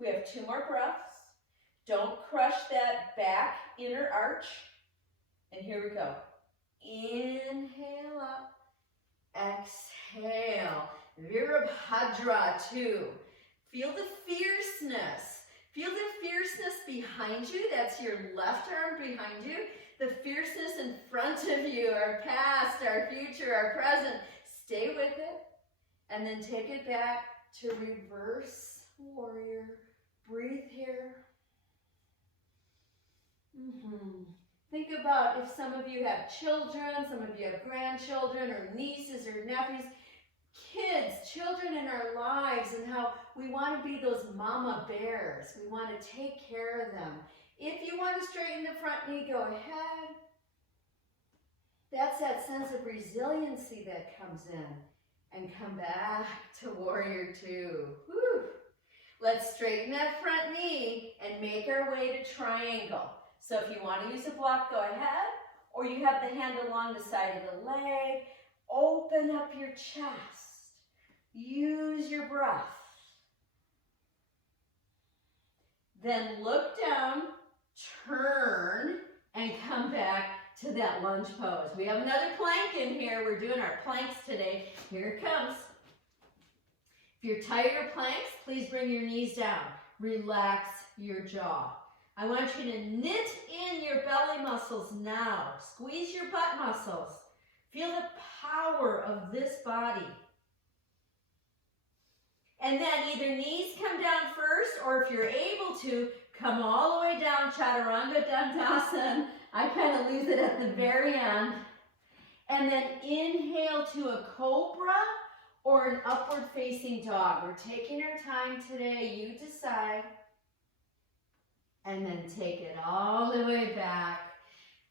We have 2 more breaths. Don't crush that back inner arch. And here we go. Inhale up. Exhale. Virabhadra 2. Feel the fierceness. Feel the fierceness behind you. That's your left arm behind you. The fierceness in front of you, our past, our future, our present. Stay with it. And then take it back to reverse warrior. Breathe here. Think about if some of you have children, some of you have grandchildren or nieces or nephews. Kids, children in our lives, and how we want to be those mama bears. We want to take care of them. If you want to straighten the front knee, go ahead. That's that sense of resiliency that comes in. And come back to warrior 2. Woo. Let's straighten that front knee and make our way to triangle. So if you want to use a block, go ahead. Or you have the hand along the side of the leg. Open up your chest. Use your breath. Then look down, turn, and come back to that lunge pose. We have another plank in here. We're doing our planks today. Here it comes. If you're tired of planks, please bring your knees down. Relax your jaw. I want you to knit in your belly muscles now. Squeeze your butt muscles. Feel the power of this body. And then either knees come down first, or if you're able to, come all the way down, Chaturanga Dandasana. I kind of lose it at the very end. And then inhale to a Cobra or an upward facing dog. We're taking our time today. You decide. And then take it all the way back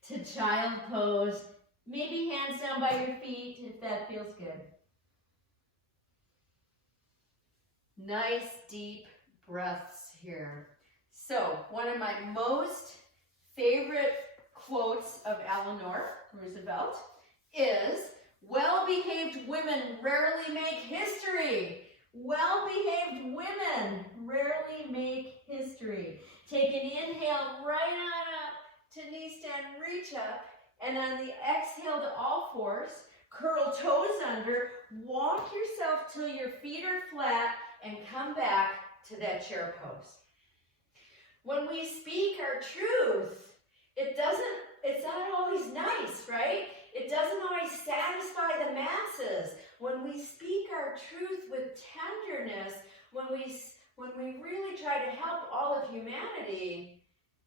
to Child Pose. Maybe hands down by your feet if that feels good. Nice deep breaths here. So one of my most favorite quotes of Eleanor Roosevelt is, "Well-behaved women rarely make history." Well-behaved women rarely make history. Take an inhale right on up to knee stand, reach up, and on the exhale to all fours, curl toes under, walk yourself till your feet are flat, and come back to that chair pose. When we speak our truth, it's not always nice, right? It doesn't always satisfy the masses. When we speak our truth with tenderness, when we really try to help all of humanity,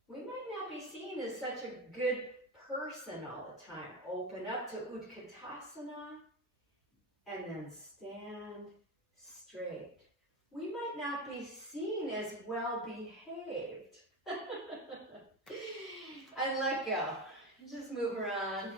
we might not be seen as such a good person all the time. Open up to Utkatasana and then stand straight. We might not be seen as well-behaved. And let go. Just move around.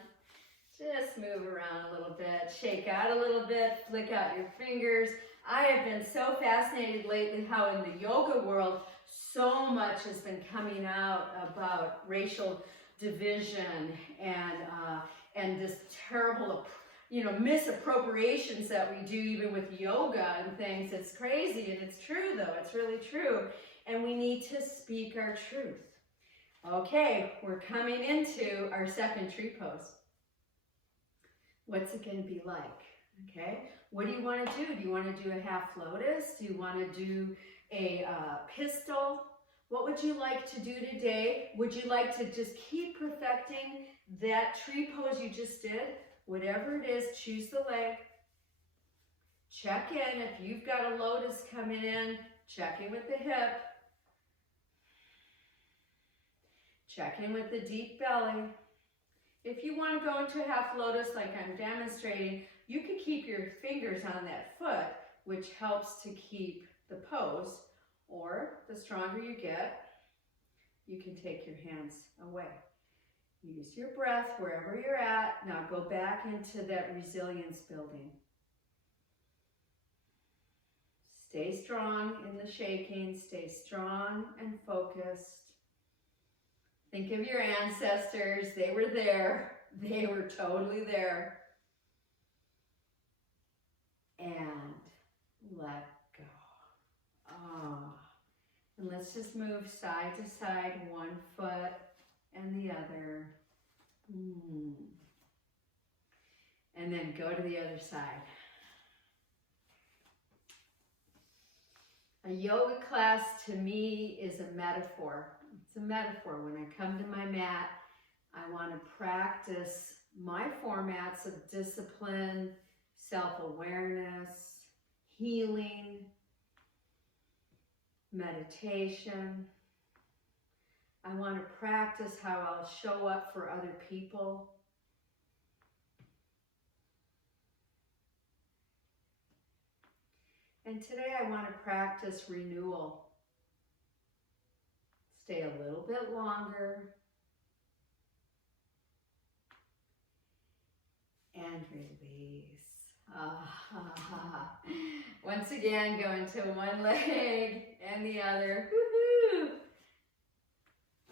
Just move around a little bit. Shake out a little bit. Flick out your fingers. I have been so fascinated lately how in the yoga world so much has been coming out about racial division and this terrible misappropriations that we do even with yoga and things. It's crazy, and it's true though. It's really true. And we need to speak our truth. Okay, we're coming into our second tree pose. What's it going to be like? Okay, what do you want to do? Do you want to do a half lotus? Do you want to do a pistol? What would you like to do today? Would you like to just keep perfecting that tree pose you just did? Whatever it is, choose the leg. Check in. If you've got a lotus coming in, check in with the hip. Check in with the deep belly. If you want to go into half lotus like I'm demonstrating, you can keep your fingers on that foot, which helps to keep the pose. Or the stronger you get, you can take your hands away. Use your breath wherever you're at. Now go back into that resilience building. Stay strong in the shaking. Stay strong and focused. Think of your ancestors. They were there. They were totally there. And let go. And let's just move side to side, one foot and the other. And then go to the other side. A yoga class to me is a metaphor. It's a metaphor. When I come to my mat, I want to practice my formats of discipline, self-awareness, healing, meditation. I want to practice how I'll show up for other people. And today I want to practice renewal. Stay a little bit longer. And release. Once again, go into one leg and the other. Woohoo!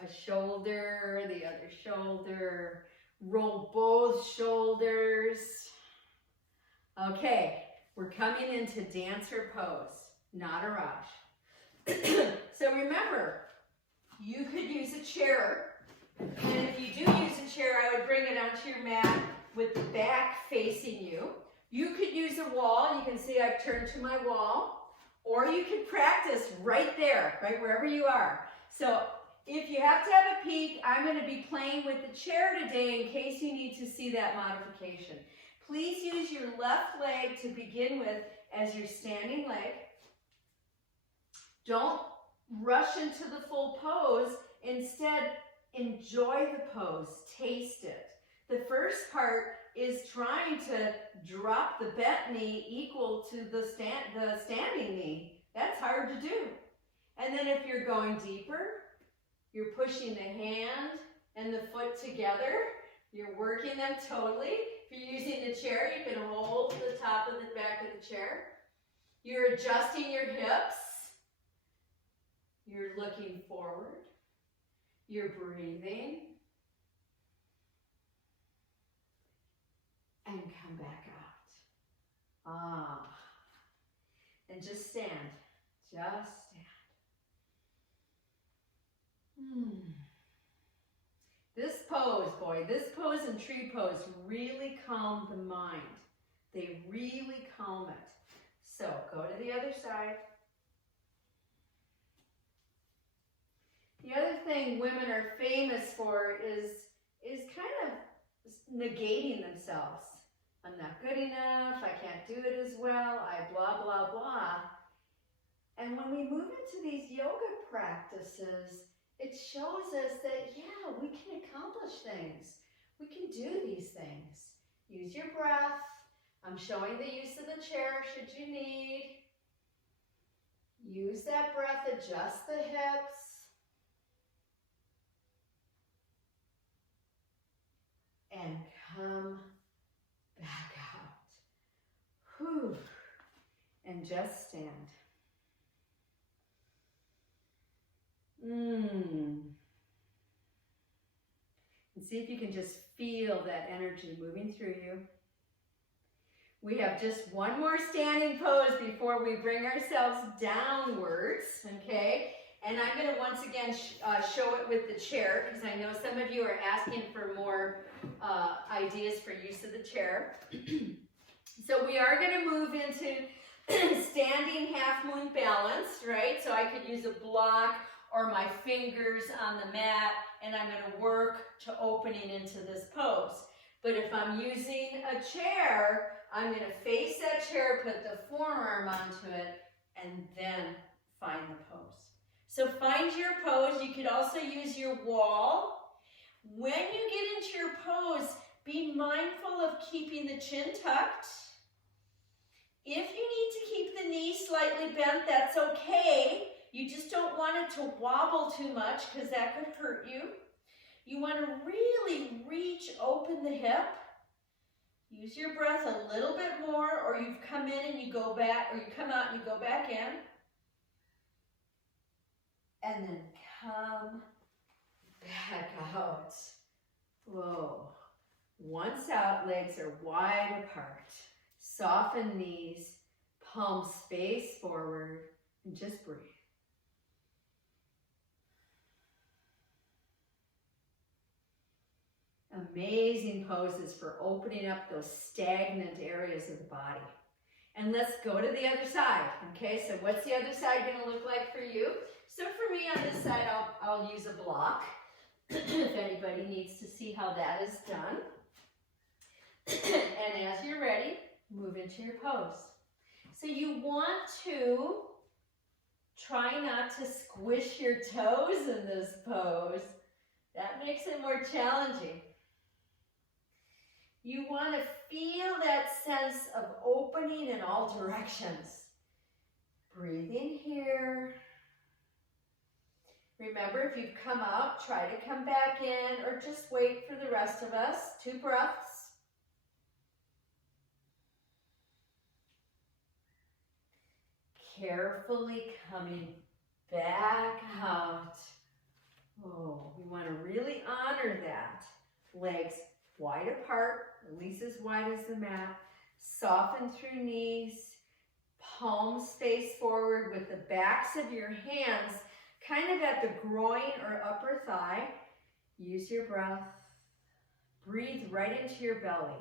A shoulder, the other shoulder. Roll both shoulders. Okay, we're coming into dancer pose, not a rush. So remember, you could use a chair. And if you do use a chair, I would bring it onto your mat with the back facing you. You could use a wall. You can see I've turned to my wall. Or you could practice right there, right wherever you are. So if you have to have a peek, I'm going to be playing with the chair today in case you need to see that modification. Please use your left leg to begin with as your standing leg. Don't rush into the full pose. Instead, enjoy the pose. Taste it. The first part is trying to drop the bent knee equal to the standing knee. That's hard to do. And then if you're going deeper, you're pushing the hand and the foot together. You're working them totally. If you're using the chair, you can hold the top of the back of the chair. You're adjusting your hips. You're looking forward. You're breathing. And come back out. And just stand. Just stand. This pose, boy, this pose and tree pose really calm the mind. They really calm it. So go to the other side. The other thing women are famous for is kind of negating themselves. I'm not good enough, I can't do it as well, I blah, blah, blah. And when we move into these yoga practices, it shows us that, yeah, we can accomplish things. We can do these things. Use your breath. I'm showing the use of the chair should you need. Use that breath, adjust the hips. And come back out. Whew. And just stand. And see if you can just feel that energy moving through you. We have just one more standing pose before we bring ourselves downwards, okay? And I'm going to once again show it with the chair because I know some of you are asking for more ideas for use of the chair. So we are going to move into standing half moon balance, right? So I could use a block or my fingers on the mat, and I'm going to work to opening into this pose. But if I'm using a chair, I'm going to face that chair, put the forearm onto it, and then find the pose. So find your pose. You could also use your wall. When you get into your pose, be mindful of keeping the chin tucked. If you need to keep the knee slightly bent, that's okay. You just don't want it to wobble too much because that could hurt you. You want to really reach open the hip. Use your breath a little bit more, or you've come in and you go back, or you come out and you go back in. And then come back out. Whoa. Once out, legs are wide apart. Soften knees, palms face forward, and just breathe. Amazing poses for opening up those stagnant areas of the body. And let's go to the other side, okay? So what's the other side going to look like for you? So for me on this side, I'll use a block, if anybody needs to see how that is done. And as you're ready, move into your pose. So you want to try not to squish your toes in this pose. That makes it more challenging. You want to feel that sense of opening in all directions. Breathe in here. Remember, if you've come out, try to come back in, or just wait for the rest of us. 2 breaths. Carefully coming back out. Oh, we want to really honor that. Legs wide apart, at least as wide as the mat. Soften through knees. Palms face forward with the backs of your hands kind of at the groin or upper thigh. Use your breath. Breathe right into your belly.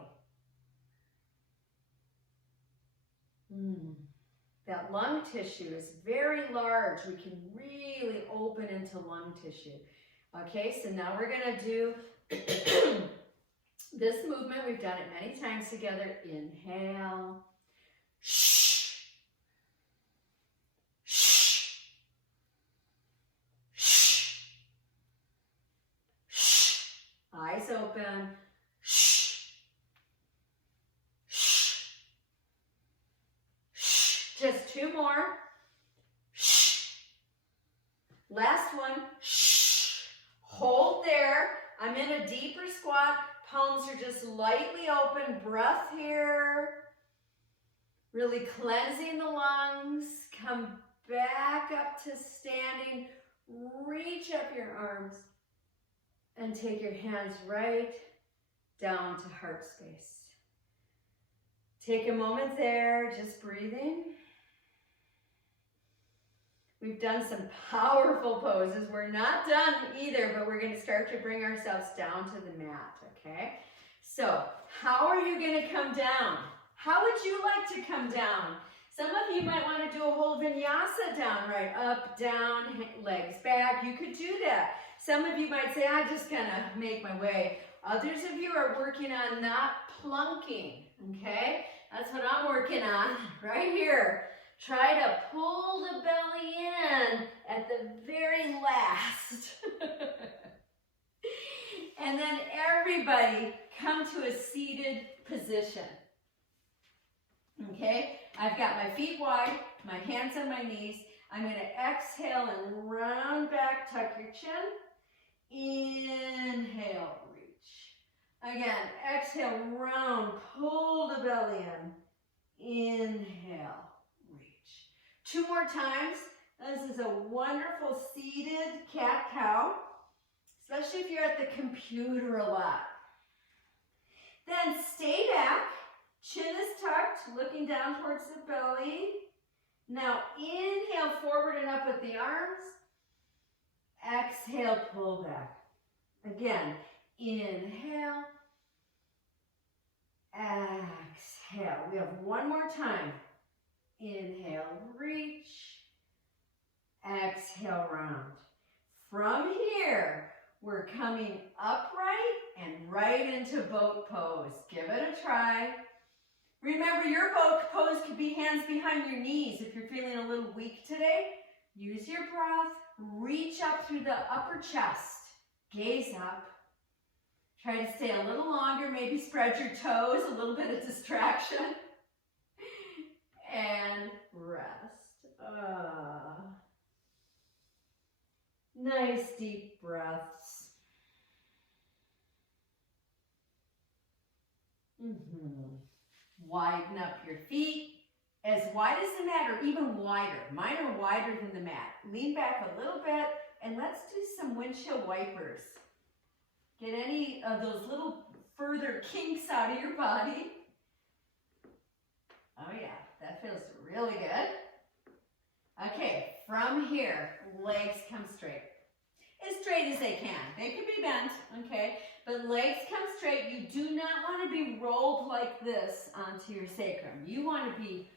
That lung tissue is very large. We can really open into lung tissue. Okay, so now we're going to do this movement. We've done it many times together. Inhale. Shh. Shh. Shh. Shh. Eyes open. Shh. Shh. Shh. Just 2 more. Shh. Last one. Shh. Hold there. I'm in a deeper squat. Palms are just lightly open. Breath here. Really cleansing the lungs. Come back up to standing. Reach up your arms. And take your hands right down to heart space. Take a moment there, just breathing. We've done some powerful poses. We're not done either, but we're going to start to bring ourselves down to the mat, okay? So, how are you going to come down? How would you like to come down? Some of you might want to do a whole vinyasa down, right? Up, down, legs back. You could do that. Some of you might say, I'm just going to make my way. Others of you are working on not plunking, okay? That's what I'm working on right here. Try to pull the belly in at the very last. And then everybody come to a seated position. Okay, I've got my feet wide, my hands on my knees. I'm going to exhale and round back, tuck your chin. Inhale, reach. Again, exhale, round, pull the belly in. Inhale. 2 more times. This is a wonderful seated cat-cow, especially if you're at the computer a lot. Then stay back, chin is tucked, looking down towards the belly. Now inhale forward and up with the arms. Exhale, pull back. Again, inhale, exhale. We have 1 more time. Inhale, reach. Exhale, round. from here, we're coming upright and right into boat pose. Give it a try. Remember, your boat pose could be hands behind your knees. If you're feeling a little weak today, use your breath. Reach up through the upper chest. Gaze up. Try to stay a little longer. Maybe spread your toes, a little bit of distraction. And rest. Nice deep breaths. Widen up your feet. As wide as the mat or even wider. Mine are wider than the mat. Lean back a little bit and let's do some windshield wipers. Get any of those little further kinks out of your body. Oh yeah, that feels really good. Okay, from here, legs come straight. As straight as they can. They can be bent, okay? But legs come straight. You do not want to be rolled like this onto your sacrum. You want to be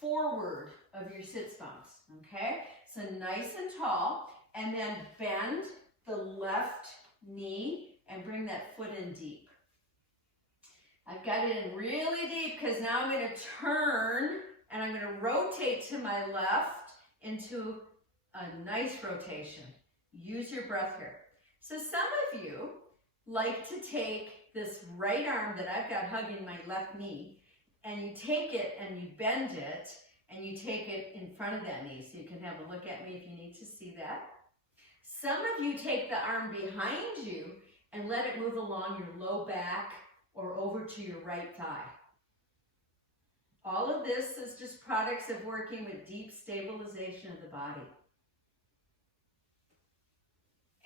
forward of your sits bones, okay? So nice and tall, and then bend the left knee and bring that foot in deep. I've got it in really deep because now I'm going to turn and I'm going to rotate to my left into a nice rotation. Use your breath here. So some of you like to take this right arm that I've got hugging my left knee, and you take it and you bend it and you take it in front of that knee. So you can have a look at me if you need to see that. Some of you take the arm behind you and let it move along your low back or over to your right thigh. All of this is just products of working with deep stabilization of the body.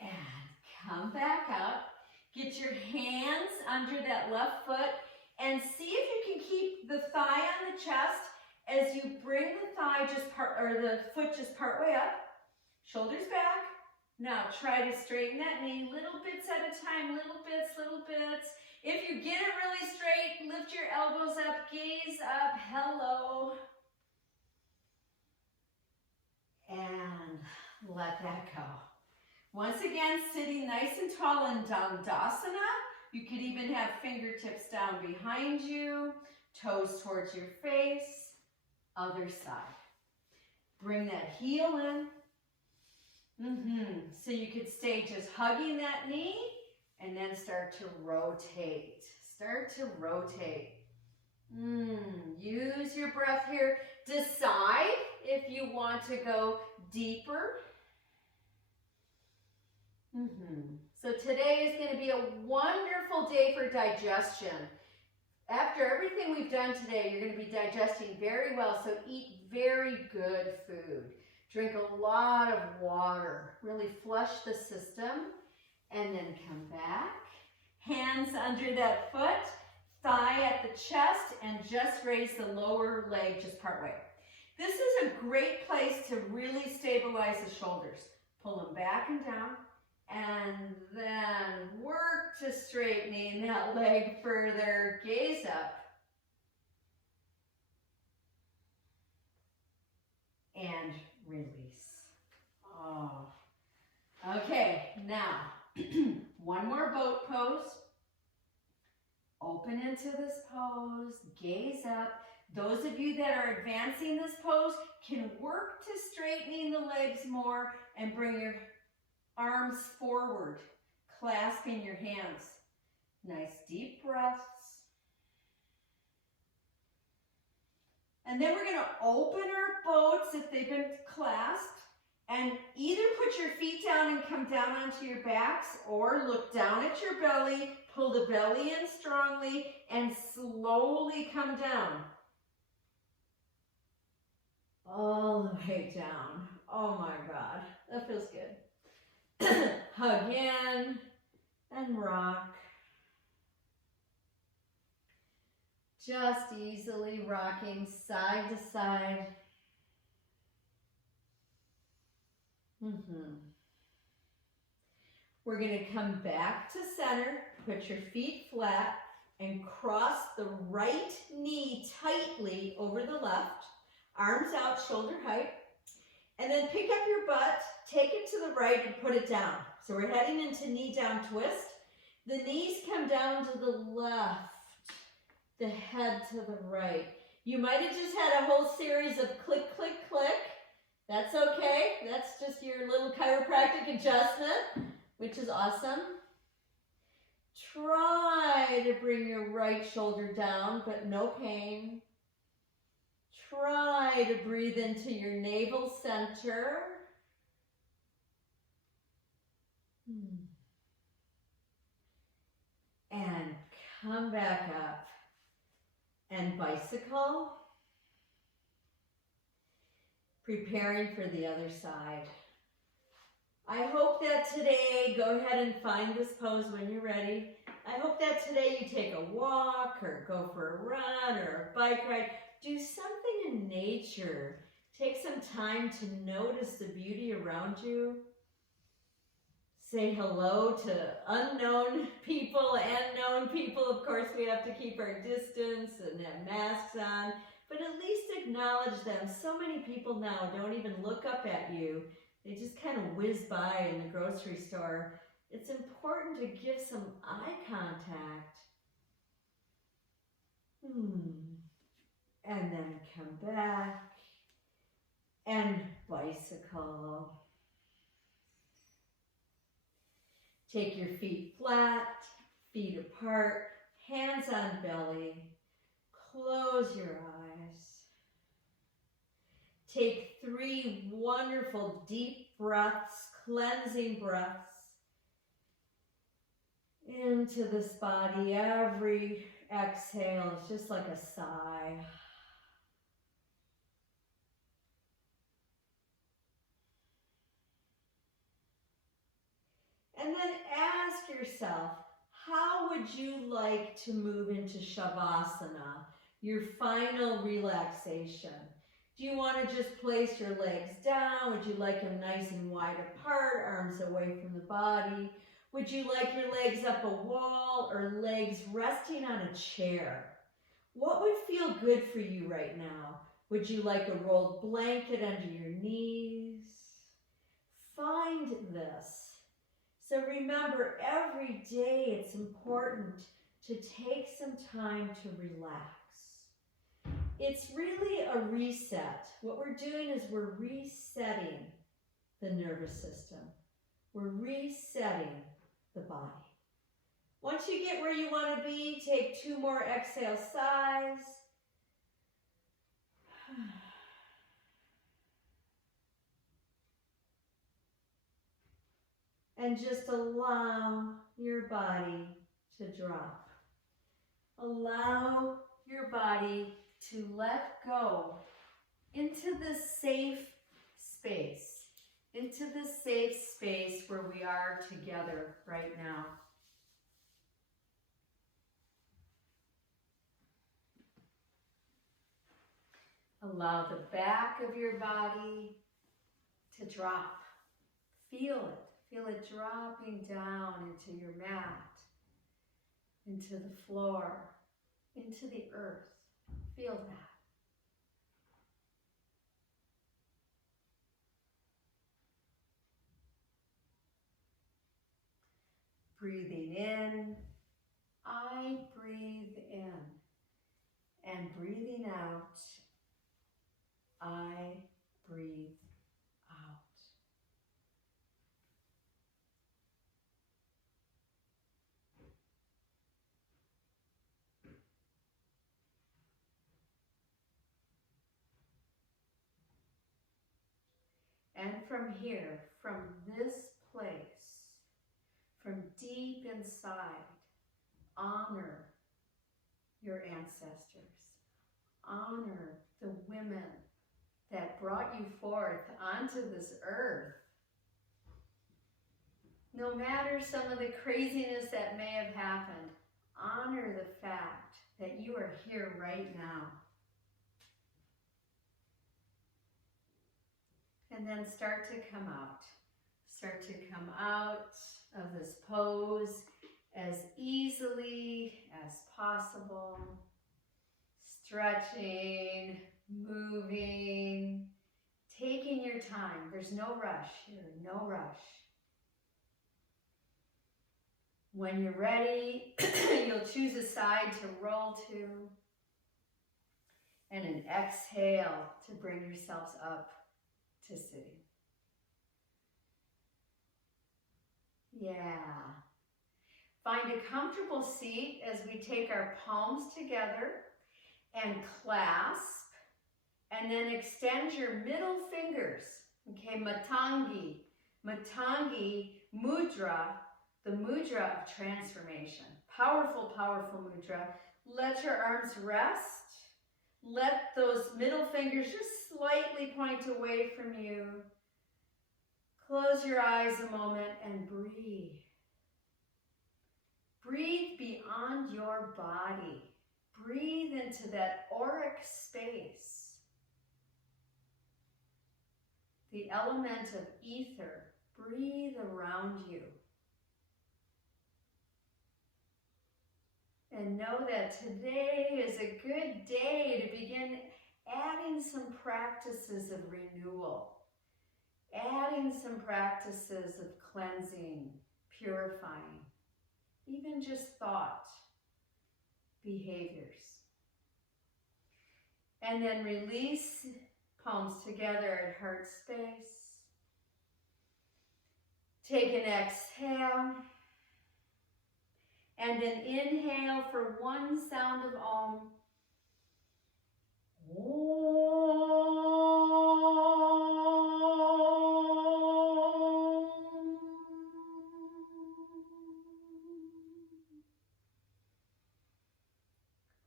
And come back up. Get your hands under that left foot and see if you can keep the thigh on the chest as you bring the thigh the foot just part way up. Shoulders back. Now try to straighten that knee little bits at a time, little bits. If you get it really straight, lift your elbows up, gaze up, hello. And let that go. Once again, sitting nice and tall in Dandasana. You could even have fingertips down behind you, toes towards your face, other side. Bring that heel in. So you could stay just hugging that knee and then start to rotate. Use your breath here. Decide if you want to go deeper. So today is going to be a wonderful day for digestion. After everything we've done today, you're going to be digesting very well, so eat very good food. Drink a lot of water. Really flush the system, and then come back. Hands under that foot, thigh at the chest, and just raise the lower leg just part way. This is a great place to really stabilize the shoulders. Pull them back and down. And then work to straightening that leg further. Gaze up. And release. Okay, now one more boat pose. Open into this pose. Gaze up. Those of you that are advancing this pose can work to straightening the legs more and bring your arms forward, clasping your hands. Nice deep breaths. And then we're going to open our boats if they've been clasped, and either put your feet down and come down onto your backs, or look down at your belly, pull the belly in strongly, and slowly come down. All the way down. Oh my God, that feels good. Hug in and rock. Just easily rocking side to side. We're going to come back to center, put your feet flat, and cross the right knee tightly over the left. Arms out, shoulder height. And then pick up your butt, take it to the right and put it down. So we're heading into knee down twist. The knees come down to the left, the head to the right. You might have just had a whole series of click, click, click. That's okay. That's just your little chiropractic adjustment, which is awesome. Try to bring your right shoulder down, but no pain. Try to breathe into your navel center. And come back up. And bicycle. Preparing for the other side. I hope that today, go ahead and find this pose when you're ready. I hope that today you take a walk or go for a run or a bike ride. Do something in nature. Take some time to notice the beauty around you. Say hello to unknown people and known people. Of course, we have to keep our distance and have masks on, but at least acknowledge them. So many people now don't even look up at you. They just kind of whiz by in the grocery store. It's important to give some eye contact. And then come back and bicycle. Take your feet flat, feet apart, hands on belly. Close your eyes. Take 3 wonderful deep breaths, cleansing breaths into this body. Every exhale is just like a sigh. And then ask yourself, how would you like to move into Shavasana, your final relaxation? Do you want to just place your legs down? Would you like them nice and wide apart, arms away from the body? Would you like your legs up a wall or legs resting on a chair? What would feel good for you right now? Would you like a rolled blanket under your knees? Find this. So remember, every day it's important to take some time to relax. It's really a reset. What we're doing is we're resetting the nervous system. We're resetting the body. Once you get where you want to be, take 2 more exhale sighs. And just allow your body to drop. Allow your body to let go into this safe space. Into this safe space where we are together right now. Allow the back of your body to drop. Feel it. Feel it dropping down into your mat, into the floor, into the earth. Feel that. Breathing in, I breathe in, and breathing out, I breathe out. And from here, from this place, from deep inside, honor your ancestors. Honor the women that brought you forth onto this earth. No matter some of the craziness that may have happened, honor the fact that you are here right now. And then start to come out. Start to come out of this pose as easily as possible. Stretching, moving, Taking your time. There's no rush here, no rush. When you're ready, you'll choose a side to roll to. And an exhale to bring yourselves up to sitting. Yeah. Find a comfortable seat as we take our palms together and clasp, and then extend your middle fingers. Okay, Matangi. Matangi mudra, the mudra of transformation. Powerful, powerful mudra. Let your arms rest. Let those middle fingers just slightly point away from you. Close your eyes a moment and breathe. Breathe beyond your body. Breathe into that auric space. The element of ether. Breathe around you. And know that today is a good day to begin adding some practices of renewal. Adding some practices of cleansing, purifying, even just thought, behaviors. And then release, palms together at heart space. Take an exhale. And then inhale for one sound of Om.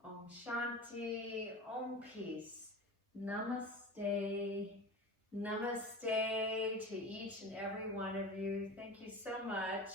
Om Shanti, Om Peace. Namaste. Namaste to each and every one of you. Thank you so much.